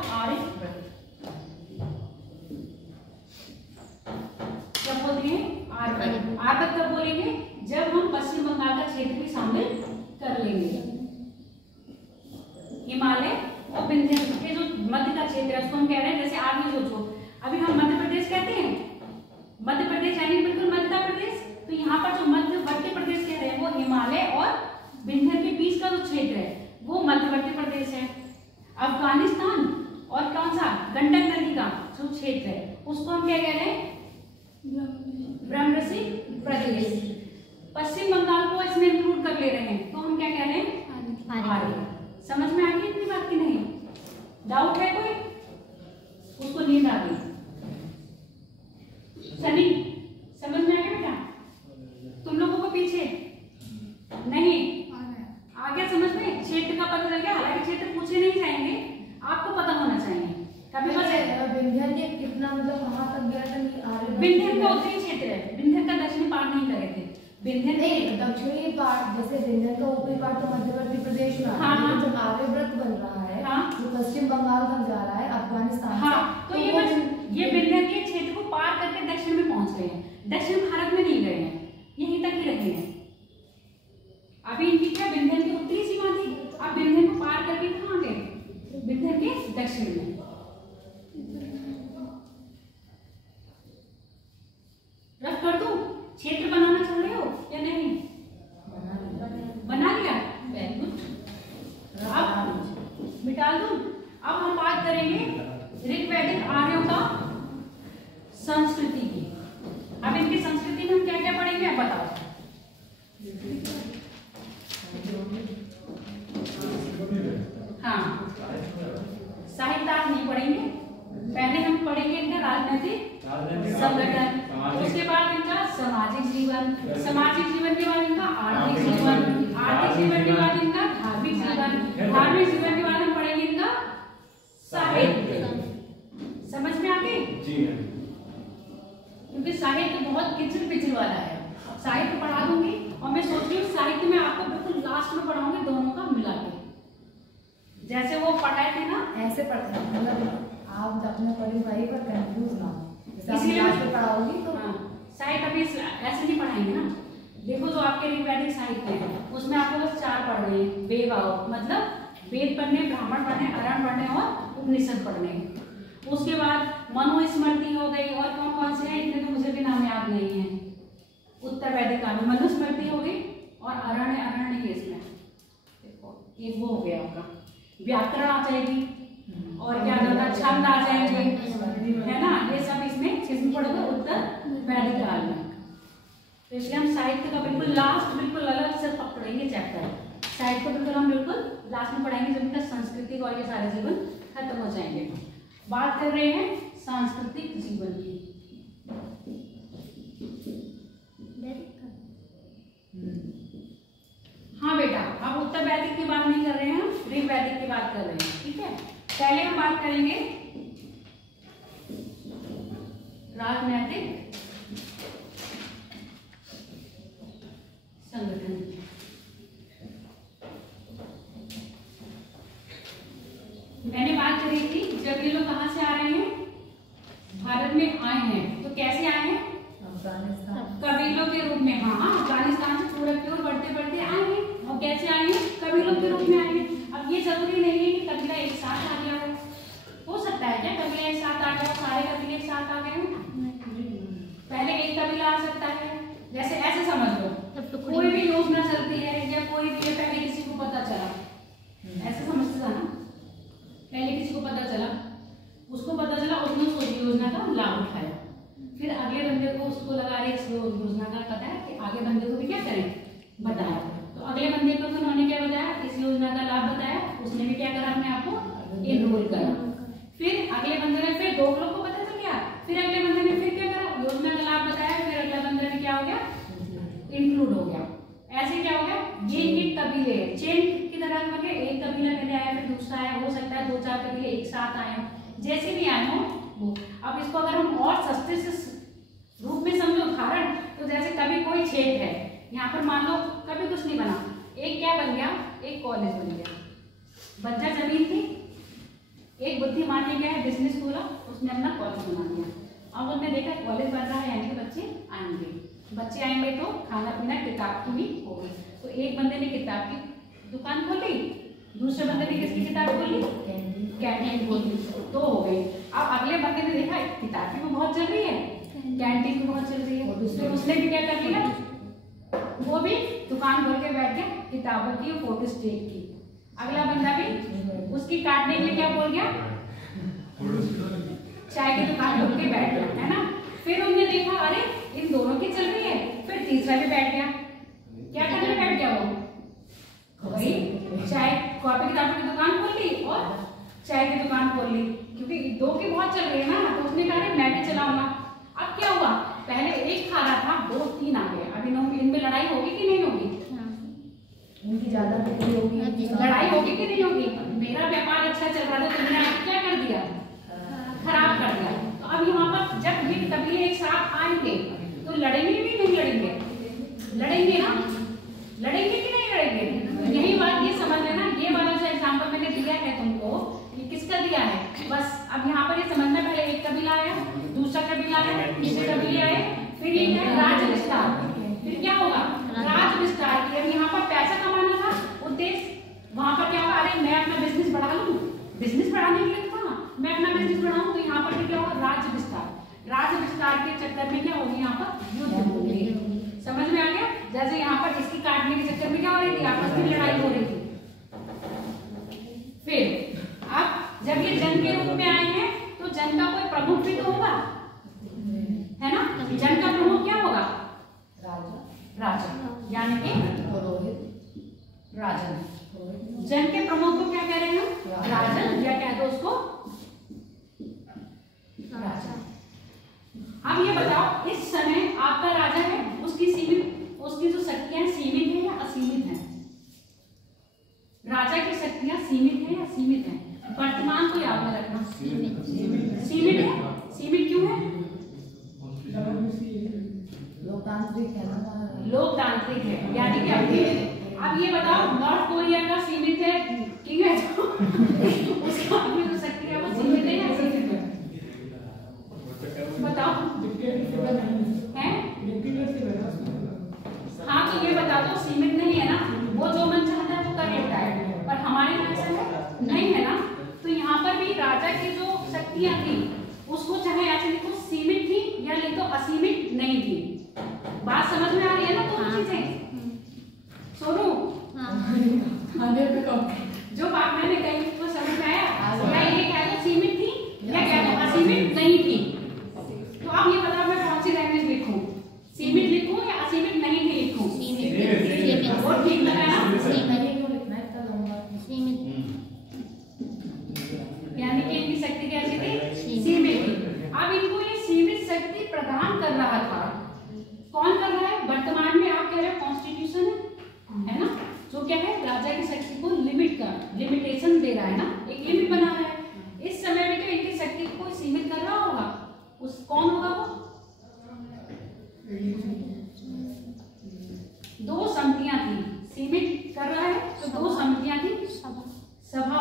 लेंगे। हिमालय और विंध्य के जो मध्य का क्षेत्र है उसको हम कह रहे हैं, जैसे आप ही सोचो, अभी हम मध्य प्रदेश कहते हैं, मध्य प्रदेश यानी बिल्कुल मध्य प्रदेश, तो यहाँ पर जो मध्यवर्ती प्रदेश कह रहे हैं वो हिमालय और विंध्य के बीच का जो क्षेत्र है वो मध्यवर्ती प्रदेश है। अफगानिस्तान और कौन सा गंडक नदी का जो क्षेत्र है उसको हम क्या कह रहे हैं, ब्रह्मरसी प्रदेश। पश्चिम बंगाल को इसमें इंक्लूड कर ले रहे हैं तो हम क्या कह रहे हैं, आर्य। समझ में आ गई इतनी बात की नहीं? डाउट है कोई? उसको नींद आ गई? सनी समझ में आ गया बेटा? तुम लोगों को पीछे नहीं आ गया समझ में? क्षेत्र का पता चल गया। हालांकि क्षेत्र पूछे नहीं जाएंगे, आपको पता होना चाहिए। कभी बस विंध्य ने कितना मतलब कहाँ तक गया था? विंध्य का उत्तरी क्षेत्र है, विंध्य का दक्षिणी पार नहीं करे थे। विंध्य नहीं, दक्षिणी पार्ट जैसे विंध्य का ऊपरी पार्ट तो मध्यवर्ती प्रदेश में हाँ, हाँ। जो आर्यव्रत बन रहा है हाँ। जो पश्चिम बंगाल तक जा रहा है अफगानिस्तान हाँ, से, तो ये विंध्य के क्षेत्र को पार करके दक्षिण में पहुंच गए हैं, दक्षिण भारत में नहीं गए हैं, यहीं तक ही रहे हैं। अभी इनकी क्या विंध्य की उत्तरी सीमा थी, अब विंध्य को पार करके कहाँ गए, विंध्य के दक्षिण में। रफ कर दूं, क्षेत्र बनाना चाह रहे हो या नहीं? बना लिया, वेरी गुड। अब मिटा दूं। अब हम बात करेंगे ऋग्वैदिक आर्यों का संस्कृति की। अब इनकी संस्कृति में हम क्या क्या पढ़ेंगे अब बताओ। हाँ, साहित्य आज नहीं पढ़ेंगे, पहले हम पढ़ेंगे इनका राजनीतिक संगठन, उसके बाद इनका सामाजिक जीवन, सामाजिक जीवन के बाद इनका आर्थिक जीवन, आर्थिक जीवन के बाद इनका धार्मिक जीवन, धार्मिक जीवन के बाद हम पढ़ेंगे इनका साहित्य। समझ में आ गई? क्योंकि साहित्य बहुत किचड़ पिचड़ वाला है। साहित्य पढ़ा दूंगी और मैं सोच रही हूँ साहित्य में आपको बिल्कुल लास्ट में पढ़ाऊंगी दोनों का मिला के, जैसे वो पढ़ाए थे ना ऐसे पढ़ते हैं, मतलब आप अपने पढ़े भाई पर कंफ्यूज ना हो, इसीलिए मैं पढ़ाऊंगी तो साहित्य अभी ऐसे नहीं पढ़ाएंगे ना। देखो जो आपके ऋग्वैदिक साहित्य है उसमें आप लोग 4 पढ़ रहे हैं, वेद मतलब वेद पढ़ने, ब्राह्मण पढ़ने, अरण पढ़ने और उपनिषद पढ़ने। उसके बाद मनुस्मृति हो गई, और कौन कौन से हैं इतने तो मुझे भी नाम याद नहीं है। उत्तर वैदिक काल में मनुस्मृति हो गई और अरण नहीं है इसमें। देखो एक वो हो गया आपका, व्याकरण आ जाएगी और क्या ज्यादा छंद आ जाएंगे, है ना, ये सब इसमें पढ़ोगे उत्तर वैदिक काल में। तो इसलिए हम साहित्य का बिल्कुल लास्ट बिल्कुल अलग से पकड़ेंगे चैप्टर, साहित्य को बिल्कुल हम बिल्कुल लास्ट में पढ़ाएंगे जब इनका सांस्कृतिक और ये सारे जीवन खत्म हो जाएंगे। बात कर रहे हैं सांस्कृतिक जीवन की। हाँ बेटा, अब उत्तर वैदिक की बात नहीं कर रहे हैं, हम ऋग्वैदिक की बात कर रहे हैं, ठीक है। पहले हम बात करेंगे राजनैतिक संगठन। मैंने बात करी थी जब ये लोग कहाँ से आ रहे हैं, भारत में आए हैं, तो कैसे आए हैं, कबीलों के रूप में। हाँ, अफगानिस्तान से पूरा प्योर बढ़ते बढ़ते आए हैं, और कैसे आए हैं, कबीलों के रूप में आए हैं। अब ये जरूरी नहीं है कि कबीला एक साथ आ गया हो सकता है क्या कबीला एक साथ आ गया, सारे कबीले एक साथ आ गए हो, पहले एक कबीला आ सकता है। जैसे ऐसे समझ लो, कोई भी योजना चलती है या कोई भी, पहले किसी को पता चला, ऐसे समझते था ना, पहले किसी को पता चला, उसको पता चला, उसने उस योजना का लाभ उठाया, फिर अगले बंदे को उसको लगा रहे इस योजना का पता है कि आगे बंदे को भी क्या करें, बताया। तो अगले बंदे को उन्होंने क्या बताया, इस योजना का लाभ बताया, उसने भी क्या करा, अपने आप को इनरोल करा। फिर अगले बंदे ने फिर 2 लोग को पता चल गया, फिर अगले बंदे ने फिर क्या करा, योजना का लाभ बताया, फिर अगला बंदा भी क्या हो गया, इंक्लूड हो गया। ऐसे क्या हो गया, ये कबीले चेन की तरह बन गए, एक कबीला पहले आया फिर दूसरा आया, हो सकता है 2-4 कबीले एक साथ आए हो, जैसे भी आए हो वो। अब इसको अगर हम और सस्ते से रूप में समझो उदाहरण, तो जैसे कभी कोई क्षेत्र है, यहाँ पर मान लो कभी कुछ नहीं बना, एक क्या बन गया, एक कॉलेज बन गया, बंजर जमीन थी, एक बुद्धिमान ने क्या है बिजनेस खोला, उसने अपना कॉलेज बना दिया। अब उसने देखा कॉलेज बन रहा है यानी कि बच्चे आएंगे तो खाना पीना किताब की भी होगी, तो एक बंदे ने किताब की दुकान खोली, दूसरे बंदे ने किसकी किताब खोली? कैंटीन खोली, दो हो गई। अब अगले बंदे ने देखा किताब भी बहुत चल रही है, कैंटीन भी बहुत चल रही है, तो उसने भी क्या कर लिया, वो भी दुकान खोल के बैठ गया, किताबों की फोटो स्टेट की। अगला बंदा भी उसकी काटने के लिए क्या बोल गया, चाय की दुकान खोल के बैठ गया, है ना। फिर उन्होंने देखा अरे इन दोनों की चल रही है, फिर तीसरा भी बैठ गया। क्या करने बैठ गया वो, वही चाय कॉपी किताबों की दुकान खोल ली और चाय की दुकान खोल ली, क्योंकि दो की बहुत चल रही है ना, तो उसने कहा मैं भी चलाऊंगा। अब क्या हुआ, पहले एक खा रहा था, दो तीन आ गए। अब इनमें लड़ाई होगी कि नहीं होगी? उनकी ज्यादा बिक्री होगी, लड़ाई होगी कि नहीं होगी? मेरा व्यापार अच्छा चल रहा था, तुमने आज क्या कर दिया, खराब कर दिया। तो अब यहाँ पर जब ये कबीले एक साथ आएंगे तो लड़ेंगे भी नहीं लड़ेंगे? लड़ेंगे ना, लड़ेंगे कि नहीं लड़ेंगे? तो यही बात ये समझ लेना, ये वाला जो एग्जाम्पल मैंने दिया है तुमको, ये किसका दिया है? बस अब यहाँ पर ये समझना, पहले एक कबीला आया, दूसरा कबीला आया, तीसरे कबीले आए, फिर ये है राज्य विस्तार। फिर क्या होगा, राज्य विस्तार की। अब यहाँ पर पैसा कमाना था उद्देश्य, वहां पर क्या होगा, अरे मैं अपना बिजनेस बढ़ा लूं, बिजनेस बढ़ाने के लिए था मैं अपना बिजनेस बढ़ाऊं, तो यहाँ पर भी क्या होगा, राज्य विस्तार। राज्य विस्तार के चक्कर में क्या होगी, यहाँ पर युद्ध होगी। समझ में आ गया? जैसे यहाँ पर इसकी काटने के चक्कर में क्या हो रही थी, आपस में लड़ाई हो रही थी। फिर अब जब ये जन के रूप में आए हैं तो जन का कोई प्रमुख भी तो होगा, है ना। जन का प्रमुख क्या होगा, राजा, यानी कि राजन। जन के प्रमुख को क्या कह रहे हैं, राजन, या कह दो उसको राजा। अब ये बताओ, इस समय आपका राजा है, उसकी जो शक्तियां सीमित है या असीमित है? राजा की शक्तियां सीमित है या असीमित है? वर्तमान को याद में रखना, सीमित है। सीमित क्यों है? लोकतांत्रिक है ना, लोकतांत्रिक है, यानी कि अब ये बताओ, नॉर्थ कोरिया का सीमित है, ठीक है, उसका अपनी जो शक्ति है वो सीमित है या असीमित है? बताओ है? हाँ, तो ये बता दो, सीमित नहीं है ना, वो जो मन चाहता है वो कर लेता है, पर हमारे यहाँ ऐसा है नहीं है ना। तो यहाँ पर भी राजा की जो शक्तियां थी उसको चाहे ऐसे लिखो सीमित थी या लिखो असीमित नहीं थी। बात समझ में आ रही है ना? तो चीजें सोनू, जो बात मैंने कही वो समझ में आया? या ये कह दो सीमित थी या कह दो असीमित नहीं थी? तो आप ये बताओ मैं कौन सी लैंग्वेज लिखूं, सीमित लिखूं या असीमित नहीं भी लिखूं? वो ठीक लगा ना? यानी कि इनकी शक्ति कैसी थी, सीमित थी। अब इनको ये सीमित शक्ति प्रदान कर रहा था, कौन कर रहा है? वर्तमान में आप कह रहे हो कॉन्स्टिट्यूशन है ना, जो क्या है, राजा की शक्ति को लिमिटेशन दे रहा है ना, एक लिमिट बना रहा है। इस समय में तो इनकी शक्ति को कोई सीमित कर रहा होगा, उस कौन होगा वो? दो समितियां थी, सीमित कर रहा है तो दो समितियां थी, सभा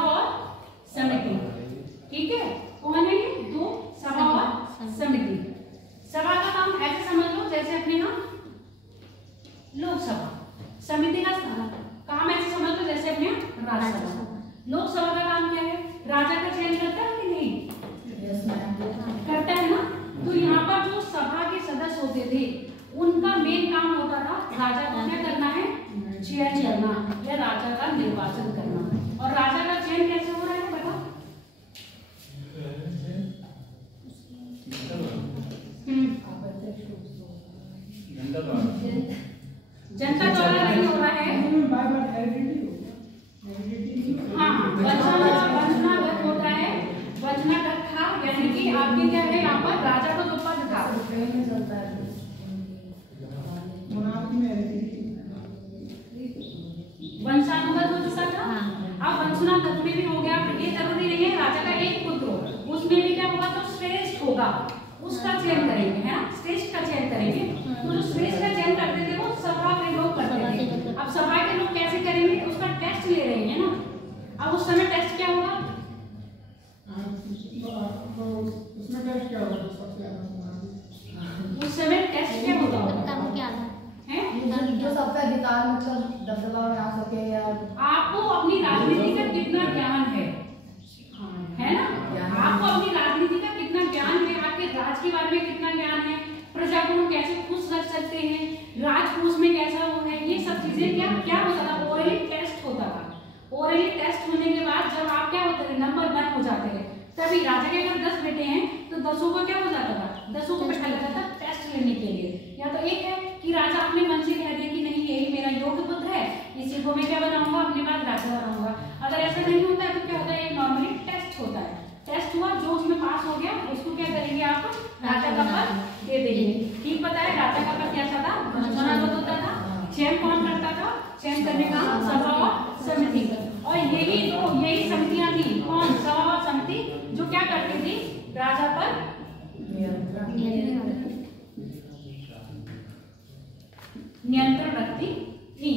और समिति। ठीक है, कौन है ये? दो, सभा और समिति। सभा का काम ऐसे समझ लो जैसे अपने यहाँ लोकसभा, समिति का काम ऐसे समझ लो जैसे अपने यहाँ राज्यसभा। लोकसभा का काम क्या है? राजा का चयन करता है कि नहीं? करता है ना। तो यहाँ पर जो सभा के सदस्य होते थे उनका मेन काम होता था राजा को क्या करना है, चयन करना या राजा का निर्वाचन करना। और राजा का चयन कैसे हो रहा है बताओ? जनता द्वारा नहीं हो रहा है। हाँ, वचनागत होता है। वचनागत था यानी कि आपके क्या है, यहाँ पर राजा का जो पद था वंशानुगत हो चुका था। अब वंशानुगत में भी हो गया, ये जरूरी नहीं है राजा का एक पुत्र हो, उसमें भी क्या होगा, तो श्रेष्ठ होगा उसका चयन करेंगे, है ना, श्रेष्ठ का चयन करेंगे। तो जो श्रेष्ठ का चयन करते थे वो सभा के लोग करते थे। अब सभा के लोग कैसे करेंगे, उसका टेस्ट ले रहे हैं ना। अब उस समय टेस्ट क्या होगा, उसमें टेस्ट क्या होगा? सबसे जो सब पे अधिकार मतलब दबदबा बना सके या आपको अपनी राजनीति का कितना ज्ञान है ना? आपको अपनी राजनीति का कितना ज्ञान है, आपके राज के बारे में कितना ज्ञान है, प्रजा को कैसे खुश रख सकते हैं, राजकोष में कैसा वो है, ये सब चीजें क्या होता था, ओरली टेस्ट होता था। ओरली टेस्ट होने के बाद जब आप क्या होते थे, नंबर 1 हो जाते थे, तभी राजा के अगर 10 बेटे हैं तो 10 को क्या हो जाता था, 10 को बैठा जाता था टेस्ट लेने के लिए। या तो एक है कि राजा अपने मन से कह दे कि नहीं यही मेरा योग्य पुत्र है, इसी को मैं क्या बनाऊंगा, अपने बाद राजा बनाऊंगा। अगर ऐसा नहीं होता है तो क्या होता है, एक नॉर्मली टेस्ट होता है, टेस्ट हुआ, जो उसमें पास हो गया उसको क्या करेंगे, आप राजा का पद दे देंगे। ठीक पता है राजा का पद कैसा था, भुजबल होता था। चयन कौन करता था, चयन करने का सभा और समिति, और यही समितियां थी, कौन, सभा और समिति, जो क्या करती थी, राजा पर नियंत्रण रखती थी।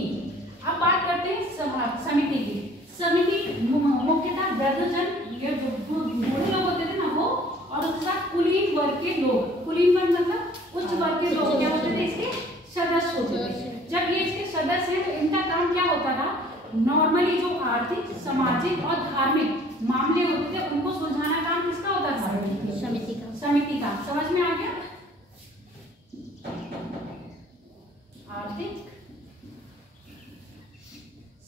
अब बात करते हैं सभा समिति की। समिति मुख्यतः वृद्धजन, ये जो बूढ़े लोग होते थे ना वो, और उसके साथ कुलीन वर्ग के लोग, कुलीन वर्ग मतलब उच्च वर्ग के लोग क्या होते थे, इसके सदस्य होते थे। जब ये इसके सदस्य हैं तो इनका काम क्या होता था, नॉर्मली जो आर्थिक, सामाजिक और धार्मिक मामले होते थे उनको सुलझाना काम किसका होता था, समिति का। समझ में आ गया? आर्थिक,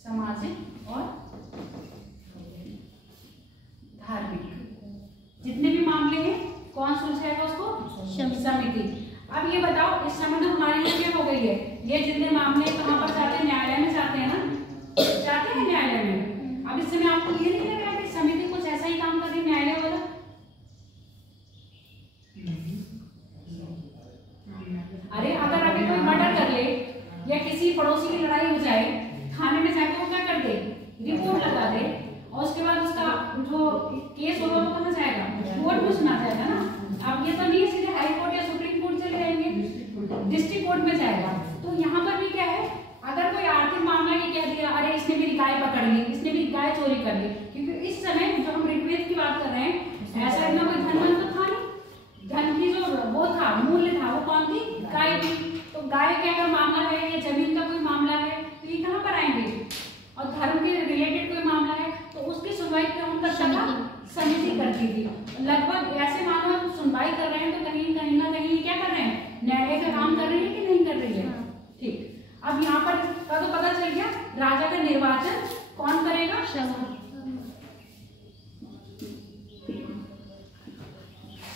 सामाजिक और धार्मिक जितने भी मामले हैं कौन सुलझाएगा उसको, समिति। अब ये बताओ, इस समय तो हमारी यहाँ क्या हो गई है, ये जितने मामले कहाँ पर जाते हैं, न्यायालय में जाते हैं ना, जाते हैं न्यायालय में। अब इस समय आपको ये नहीं लग रहा कि समिति कुछ ऐसा ही काम कर रही है न्यायालय वाला? अरे अगर अभी कोई मर्डर कर ले या किसी पड़ोसी की लड़ाई हो जाए, थाने में जाके वो क्या कर दे, रिपोर्ट लगा दे, और उसके बाद उसका जो केस होगा वो कहाँ जाएगा, कोर्ट में सुना जाएगा ना। अब ये तो नहीं सीधे हाई कोर्ट या सुप्रीम कोर्ट चले जाएंगे, डिस्ट्रिक्ट कोर्ट में जाएगा। तो यहाँ पर भी क्या है, अगर कोई आर्थिक मामला ये कह दिया, अरे इसने मेरी गाय पकड़ ली, इसने मेरी गाय चोरी कर ली, क्योंकि इस समय जो हम ऋग्वेद की बात कर रहे हैं, ऐसा इतना कोई धन तो था नहीं, धन की जो वो था, मूल्य था, वो कौन थी, गाय थी। तो गाय का अगर मामला है या जमीन का कोई मामला है तो ये कहाँ पर आएंगे, और धर्म के रिलेटेड कोई मामला है तो उसकी सुनवाई कौन करता था, समिति करती थी। लगभग ऐसे मामलों में सुनवाई कर रहे हैं तो कहीं ना कहीं क्या कर रहे हैं, न्यायालय का काम कर रही है कि नहीं कर रही है। ठीक, अब यहाँ पर तो पता चल गया, राजा का निर्वाचन कौन करेगा,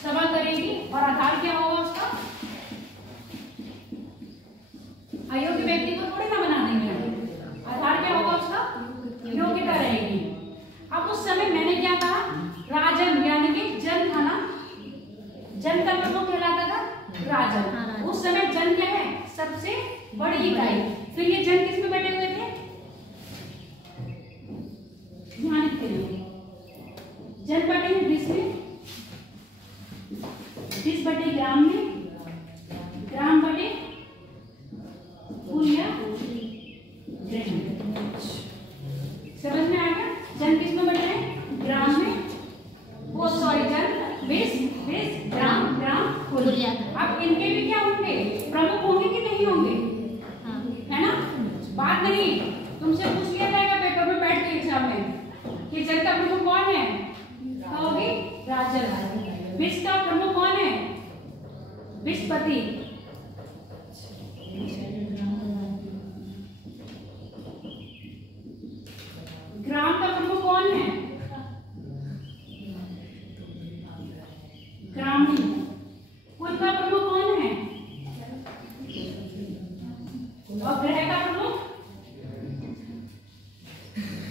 सभा करेगी, और आधार क्या होगा उसका, अयोग्य व्यक्ति को थोड़ी ना बना देंगे, आधार क्या होगा उसका, योग्यता रहेगी। अब उस समय मैंने क्या कहा, राजन यानी कि जन था ना, जन का प्रमुख कहलाता था राजन। उस समय जन क्या है, सबसे बड़ी इकाई। फिर ये जन किस में बैठे हुए थे, ध्यान रखिए, जन बैठे हैं 20 में, 20 बटे ग्राम में, ग्राम बटे कुल या ग्रहण। समझ में आ गया, जन किस में बैठे हैं, ग्राम में, वो सॉरी जन 20 ग्राम कुल। अब इनके भी क्या होंगे, प्रमुख होंगे कि नहीं होंगे, है ना? बात नहीं, तुमसे पूछ लिया जाएगा पेपर में बैठ के एग्जाम में कि जन का प्रमुख कौन है, कहोगे राजन। विश्व का प्रमुख कौन है, विश्वपति। ग्राम का प्रमुख कौन है, ग्रामीण। कुल का प्रमुख कौन है, और ग्रह का प्रमुख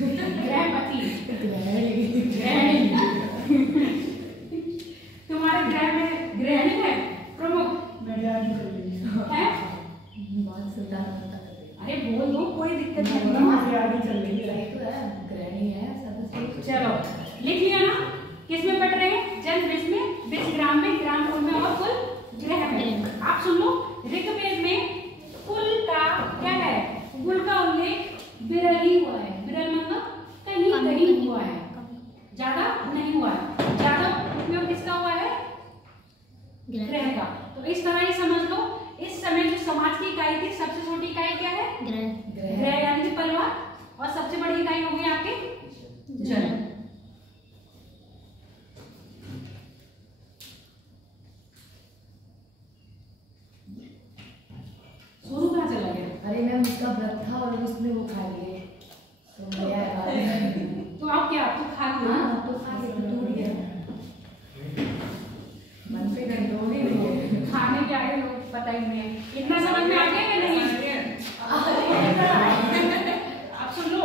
ग्रहपति। तुम्हारे ग्रह में ग्रहणी है प्रमुख है, अरे बोल दो, कोई दिक्कत नहीं है। चलो लिख लिया ना, किस में पढ़ रहे हैं, जन विश्व में, विश्व ग्राम में, ग्राम कुल में, और कुल ग्रह में। आप सुन लो, ऋग्वेद में कुल का क्या है, कुल का उल्लेख विरल ही हुआ है, विरल मतलब कहीं कहीं हुआ है, ज्यादा नहीं हुआ है। ज्यादा उपयोग किसका हुआ है, ग्रह का। तो इस तरह ही समझ लो, इस समय जो समाज की इकाई थी, सबसे छोटी इकाई क्या क्या है? ग्रह। ग्रह यानी कि परिवार। और सबसे बड़ी इकाई होगी आपकी जन। सोनू कहाँ चला गया? अरे मैम उसका व्रत था और उसने वो खा लिए तो मैं तो आप क्या तो खा लो हाँ तो खा लिए तो टूट गया मन पे कंट्रोल ही नहीं है। खाने के आगे लोग पता ही नहीं है। इतना समझ में आ गया या नहीं? आप सुन लो,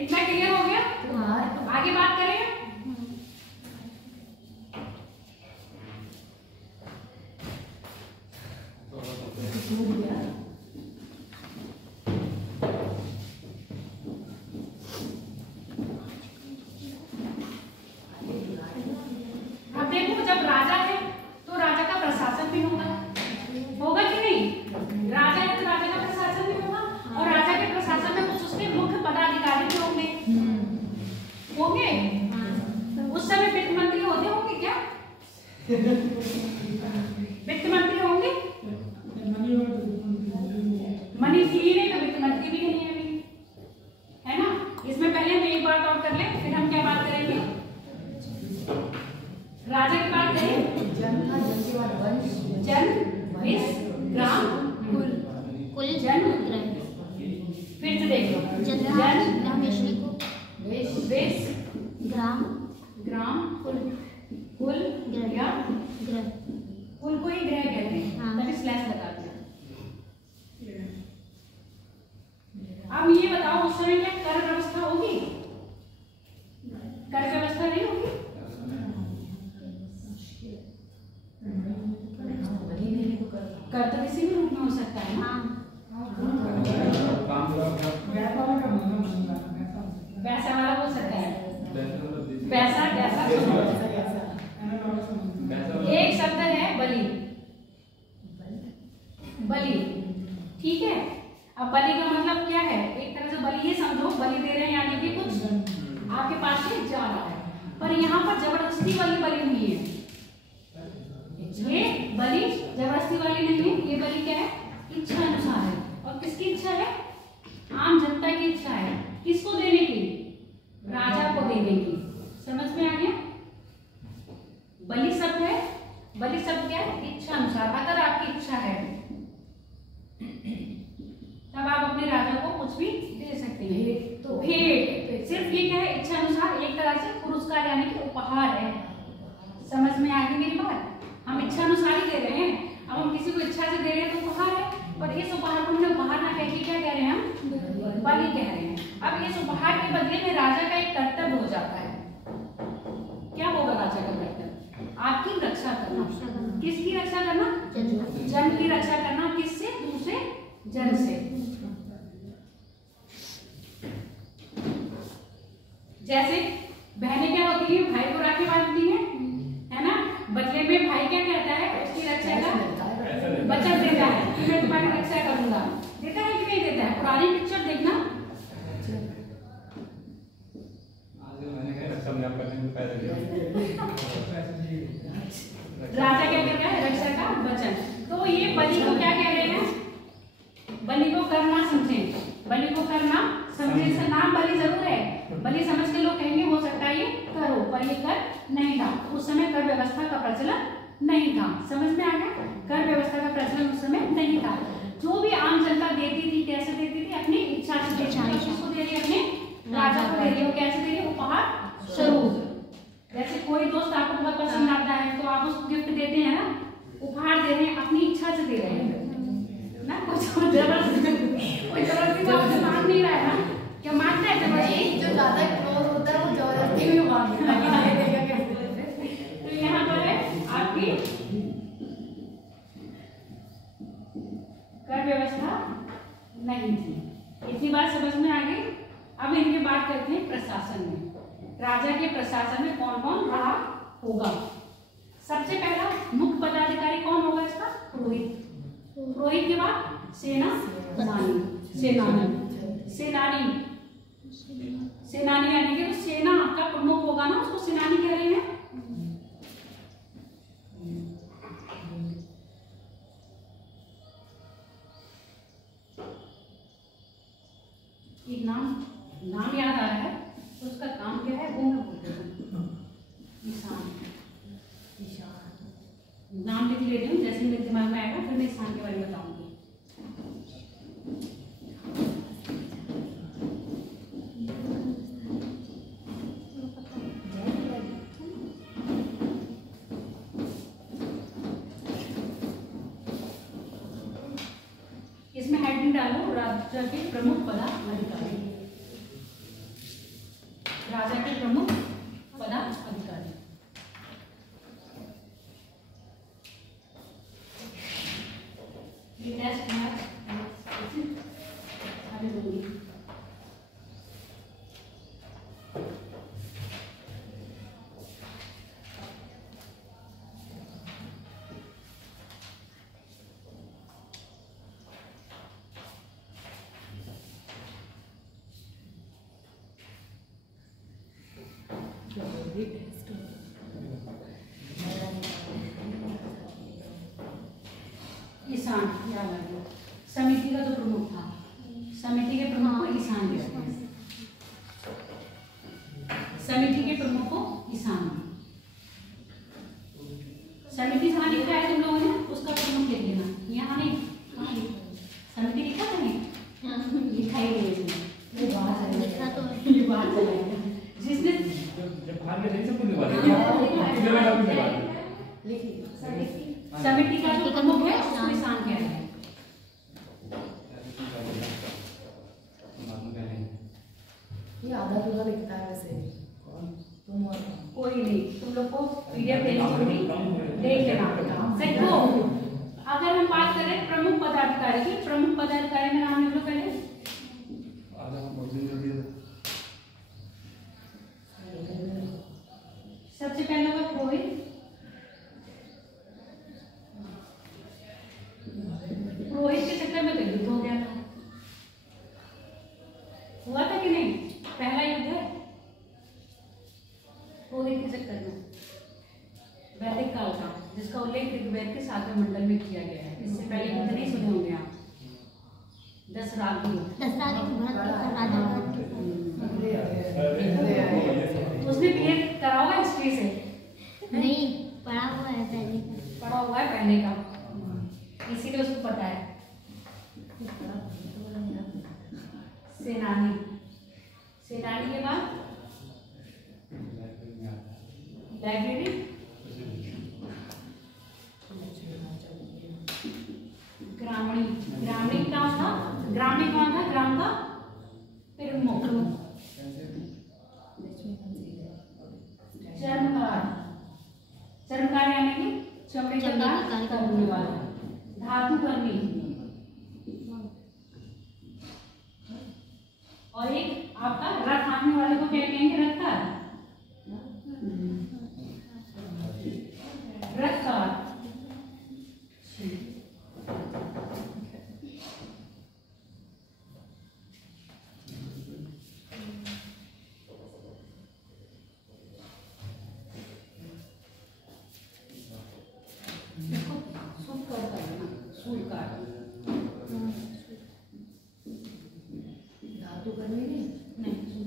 इतना क्लियर हो गया? हाँ आगे बात करें। टूट गया। अब देखो, जब राजा है तो राजा का प्रशासन भी होगा, होगा कि नहीं? राजा है तो राजा का प्रशासन भी होगा, और राजा के प्रशासन में कुछ उसके मुख्य पदाधिकारी भी होंगे। होंगे? उस समय वित्त मंत्री होंगे क्या? वित्त मंत्री होंगे? मनी थी नहीं तो वित्त मंत्री भी नहीं है अभी, है ना? इसमें पहले हम एक बात और कर ले, फिर हम क्या बात करेंगे? राजा की बात करें। जन था, जन के बाद वंश, जन, विस, ग्राम, कुल। कुल जन, ग्रह। फिर से देख लो। जन को विस, ग्राम ग्राम, कुल कुल या ग्रह। कुल को ही ग्रह कहते हैं, हाँ। तभी स्लैश लगाते हैं। अब ये बताओ, उस समय क्या कर व्यवस्था होगी? कर व्यवस्था नहीं होगी? कर तो किसी भी रूप में हो सकता है ना। वैसा वाला हो सकता है, वैसा जैसा। एक शब्द है बलि। बलि, ठीक है। अब बलि का मतलब क्या है? एक तरह से बलि ये समझो, बलि दे रहे हैं यानी कि कुछ आपके पास से जा रहा है, पर यहाँ पर जबरदस्ती वाली बलि हुई है। ये बलि जबरदस्ती वाली नहीं है, ये बलि क्या है? इच्छा अनुसार है। और किसकी इच्छा है? आम जनता की इच्छा है। किसको देने की? राजा को देने की। समझ में आ गया? बलि शब्द है, बलि शब्द क्या है? इच्छा अनुसार। अगर आपकी इच्छा है तब आप अपने राजा को कुछ भी दे सकते हैं। तो भेंट सिर्फ ये क्या है? इच्छा अनुसार, एक तरह से पुरस्कार यानी कि उपहार है। समझ में आ गई मेरी बात? हम इच्छा अनुसार ही दे रहे हैं। अब हम किसी को इच्छा से दे रहे हैं तो उपहार है, पर इस उपहार को हमने उपहार ना कह के क्या कह रहे हैं? हम बलि कह रहे हैं। अब इस उपहार के बदले में राजा का एक कर्तव्य हो जाता है। क्या होगा राजा का कर्तव्य? आपकी रक्षा करना। किसकी रक्षा करना? जन की रक्षा करना। किससे? दूसरे जन से। जैसे बहनें क्या होती है? भाई को राखी बांधती हैं, है ना? बदले में भाई क्या कहता है? उसकी रक्षा का वचन देता है कि मैं तुम्हारी रक्षा करूंगा। देता है कि नहीं देता है? पुरानी पिक्चर देखना। राजा क्या कर रहा है? रक्षा का वचन। तो ये बलि को क्या कह रहे हैं? बलि को करना समझें, बलि को करना समझें। इसका नाम बलि जरूर है, बलि समझ के लोग कहेंगे हो सकता है ये करो, पर ये कर नहीं था। उस समय कर व्यवस्था का प्रचलन नहीं था। समझ में आ गया? कर व्यवस्था का प्रचलन उस समय नहीं था। जो भी आम जनता देती थी, कैसे देती थी? अपनी इच्छा से देती थी। किसको दे रही है? अपने राजा को दे रही है। कैसे दे रही है? उपहार स्वरूप। जैसे कोई दोस्त आपको बहुत पसंद आता है तो आप उसको गिफ्ट देते हैं ना, उपहार दे रहे हैं, अपनी इच्छा से दे रहे हैं ना। कोई जबरदस्ती तो आपसे मांग नहीं रहा है ना। क्या मांगता है? जबरदस्ती। जो ज्यादा क्लोज होता है वो जबरदस्ती भी मांगता है। तो यहाँ पर है आपकी कर व्यवस्था नहीं थी। इतनी बात समझ में आ गई? अब इनकी बात करते हैं प्रशासन में। राजा के प्रशासन में कौन कौन रहा होगा? सबसे पहला मुख्य पदाधिकारी कौन होगा इसका? पुरोहित। पुरोहित के बाद सेनानी। सेनानी यानी कि सेना का प्रमुख होगा ना, उसको सेनानी कह रहे हैं। नाम याद आ रहा है, उसका काम क्या है वो मैं बोलते हूँ। ईशान, नाम लिख लेती हूँ, जैसे मेरे दिमाग में आएगा फिर मैं ईशान के बारे में बताऊंगी। इसमें हेडिंग डालो राजा के प्रमुख पदाधिकारी। राजा के प्रमुख पदाधिकारी। ये टेस्ट आगे दूंगी। ईशान याद आ गया। समिति का जो प्रमुख था, समिति के प्रमुख को ईशान कहते हैं। समिति के प्रमुख को ईशान। समिति जहाँ लिखा है तुम लोगों ने उसका प्रमुख लिख लेना। यहाँ नहीं, कहाँ लिखा है? समिति लिखा था नहीं, लिखा ही नहीं इसमें। ये बाहर चला लिखा तो है। ये बाहर चला गया। जिसने जब बाहर में नहीं सब कुछ लिखवा देंगे। समिति का जो प्रमुख है उसको ईशान कहते हैं। ये आधा अधूरा लिखता है वैसे तुम और कोई नहीं, तुम लोग को पीडीएफ देनी होगी, देख लेना। देखो अगर हम बात करें प्रमुख पदाधिकारी की, प्रमुख पदाधिकारी में नाम लिख लो पहले। सबसे पहले होगा पुरोहित। पुरोहित के चक्कर में तो युद्ध हो गया था, हुआ था कि नहीं? पहला युद्ध है पुरोहित के चक्कर में, वैदिक काल का, जिसका उल्लेख ऋग्वेद के 7वें मंडल में किया गया है। इससे पहले युद्ध नहीं सुने होंगे आप। दशराग युद्ध, दशराग भरत का राजा भरत के उसने क्लियर करा होगा हिस्ट्री से, नहीं पढ़ा हुआ है पहले का। पढ़ा हुआ है पहले का, इसीलिए उसको पता है। सेनानी, सेनानी के बाद लाइब्रेरी, ग्रामीण, ग्रामीण क्या था? ग्रामीण कौन था? ग्राम का प्रमुख। चर्मकार, चर्मकार यानी कि चमड़े का काम करने वाला। धातु कर्मी, और एक आपका रथ हाँकने वाले को क्या कहेंगे? रथकार, रथकार। धातु करने नहीं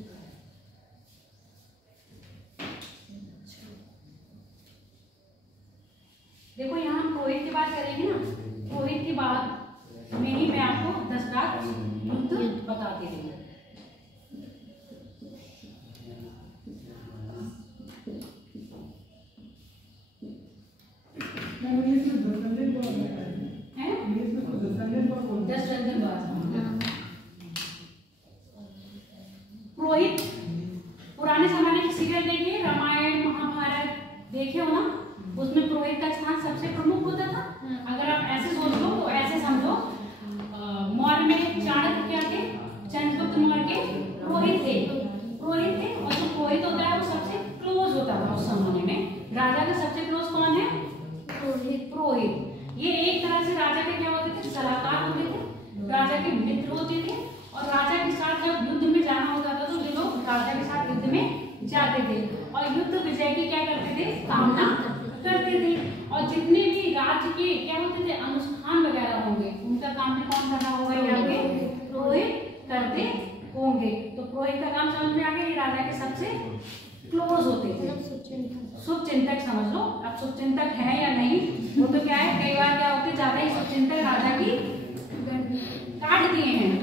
देखो यहाँ हम पुरोहित की बात करेंगे ना, पुरोहित की बात में ही मैं आपको दशराग युद्ध बताती रही। पुरोहित, पुराने जमाने के सीरियल देखिए, रामायण महाभारत देखे हो ना, उसमें पुरोहित का स्थान सबसे प्रमुख होता था। अगर आप ऐसे सोच लो तो ऐसे समझो, मौर्य में चाणक्य क्या थे? चंद्रगुप्त मौर्य के पुरोहित थे, पुरोहित थे। और जो पुरोहित होता है वो सबसे क्लोज होता था उस जमाने में। राजा का सबसे क्लोज कौन है? पुरोहित। पुरोहित ये एक तरह से राजा के क्या होते थे? सलाहकार होते थे, राजा के मित्र होते थे। और राजा के साथ जब युद्ध में जाना होता था तो ये लोग राजा के साथ युद्ध में जाते थे और युद्ध विजय की क्या करते थे? कामना करते थे। और जितने भी राज्य के क्या होते थे? अनुष्ठान वगैरह होंगे, उनका काम भी कौन कर रहा होगा? यहाँ पे पुरोहित करते होंगे। समझ में आ गया, ये राजा के सबसे क्लोज होते थे, शुभचिंतक समझ लो। अब शुभचिंतक है या नहीं वो तो क्या है, कई बार क्या होते ज्यादा ही शुभचिंतक राजा की काट दिए हैं,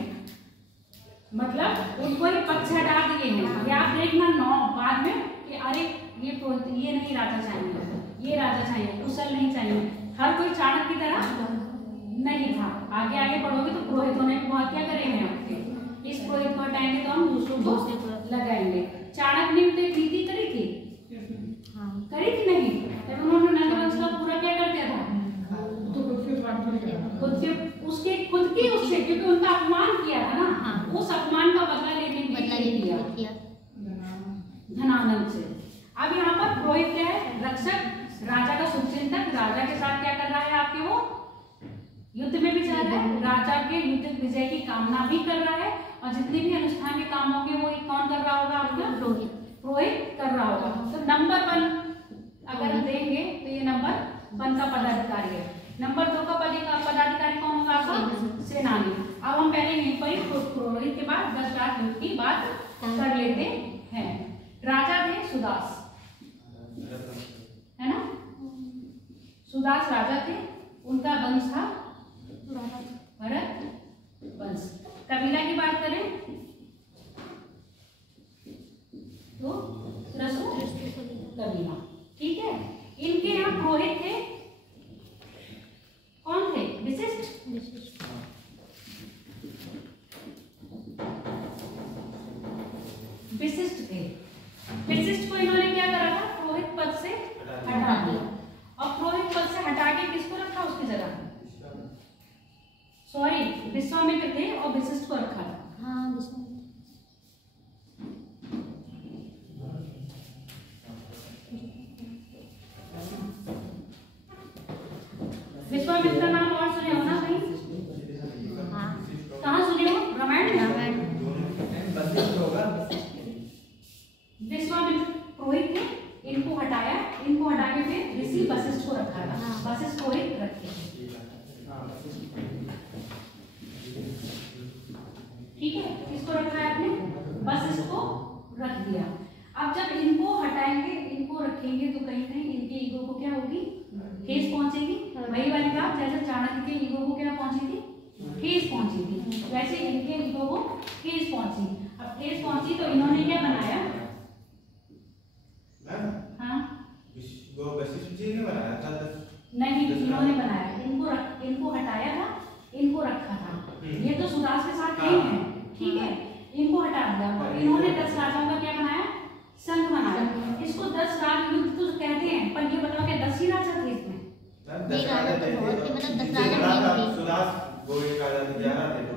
मतलब उनको ही पक्ष हटा दिए हैं। या आप देखना 9 बाद में कि अरे ये नहीं राजा चाहिए, ये राजा चाहिए, कुशल नहीं चाहिए। हर कोई चाणक्य की तरह नहीं था। आगे आगे पढ़ोगे तो पुरोहितों ने बहुत क्या करेंगे आपके, इस पुरोहित को हटाएंगे तो हम दूसरों को लगाएंगे। चाणक्य ने तो एक नीति करी थी, करी थी नहीं, तब उन्होंने नंदवंश का पूरा क्या कर दिया था, खुद की उससे, क्योंकि उनका अपमान किया था ना, उस अपमान का बदला लेने के लिए किया धनानंद से। अब यहाँ पर पुरोहित क्या है, रक्षक, राजा का शुभचिंतक, राजा के साथ क्या कर रहा है आपके, वो युद्ध में भी जा रहा है, राजा के युद्ध विजय की कामना भी कर रहा है, और जितने भी अनुष्ठान के काम होंगे वो कौन कर रहा होगा आपका, पुरोहित कर रहा होगा। तो नंबर 1 अगर हम देंगे तो ये नंबर 1 का पदाधिकारी है। नंबर 2 का पदाधिकारी कौन होगा आपका, सेनानी। अब हम पहले यहीं पर ही पुरोहित के बाद 10 लाख युद्ध की बात कर लेते हैं। राजा थे सुदास, है ना, सुदास राजा थे, उनका वंश था भरत वंश। कबीला की बात करें तो रसू कबीला, ठीक है। इनके यहाँ पुरोहित थे, कौन थे, विशिष्ट, विशिष्ट थे। विशिष्ट को इन्होंने क्या करा था, पुरोहित पद से हटा दिया, और पुरोहित पद से हटा के किसको रखा उसकी जगह, सॉरी विश्वामित्र थे और विशिष्ट को रखा था। हाँ, विश्वामित्र का नाम और सुने हो ना कहीं, कहाँ सुने हो, रामायण में। विश्वामित्र पुरोहित थे, इनको हटाया, इनको हटा के फिर ऋषि वशिष्ठ को रखा था, वशिष्ठ पुरोहित रखे थे, ठीक है। किसको रखा है आपने, वशिष्ठ को रख दिया। अब जब इनको हटाएंगे, इनको रखेंगे तो कहीं कहीं इनके ईगो को क्या होगी, ठेस पहुंचेगी। वही वाली बात, जैसे चाणक्य के ईगो को क्या पहुंची थी, ठेस पहुंची थी, वैसे इनके ईगो को ठेस पहुंची। अब ठेस पहुंची तो इन्होंने क्या बनाया, हाँ नहीं, इन्होंने बनाया, इनको हटाया था, इनको रखा था। ये तो सुदास के साथ नहीं है, ठीक है, इनको हटा दिया। इन्होंने 10 राजाओं का क्या बनाया, संघ बनाया। इसको 10 राज युद्ध तो कहते हैं, पर ये बताओ क्या 10 ही राजा थे इसमें,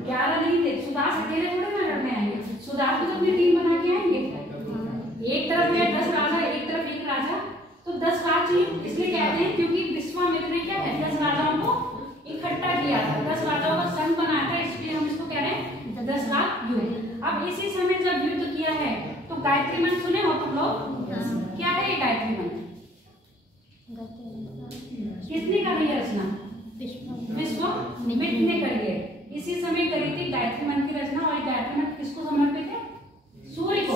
11 नहीं थे। सुदास अकेले थोड़े ना लड़ने आएंगे, सुदास को तो अपनी टीम बना के आएंगे। एक तरफ है 10 राजा, एक तरफ 1 राजा, तो 10 राज इसलिए कहते हैं क्योंकि विश्वामित्र ने क्या है 10 राजाओं को इकट्ठा किया था, 10 राजाओं का संघ बनाया था, इसलिए हम इसको कह रहे हैं 10 लाख युद्ध। अब इसी समय जब युद्ध किया है तो गायत्री मंत्र सुने हो तुम लोग, क्या है ये गायत्री मंत्र, किसने करी है रचना, विश्वामित्र ने करी है। इसी समय करी थी गायत्री मंत्र की रचना, और गायत्री मंत्र किसको समर्पित है, सूर्य को,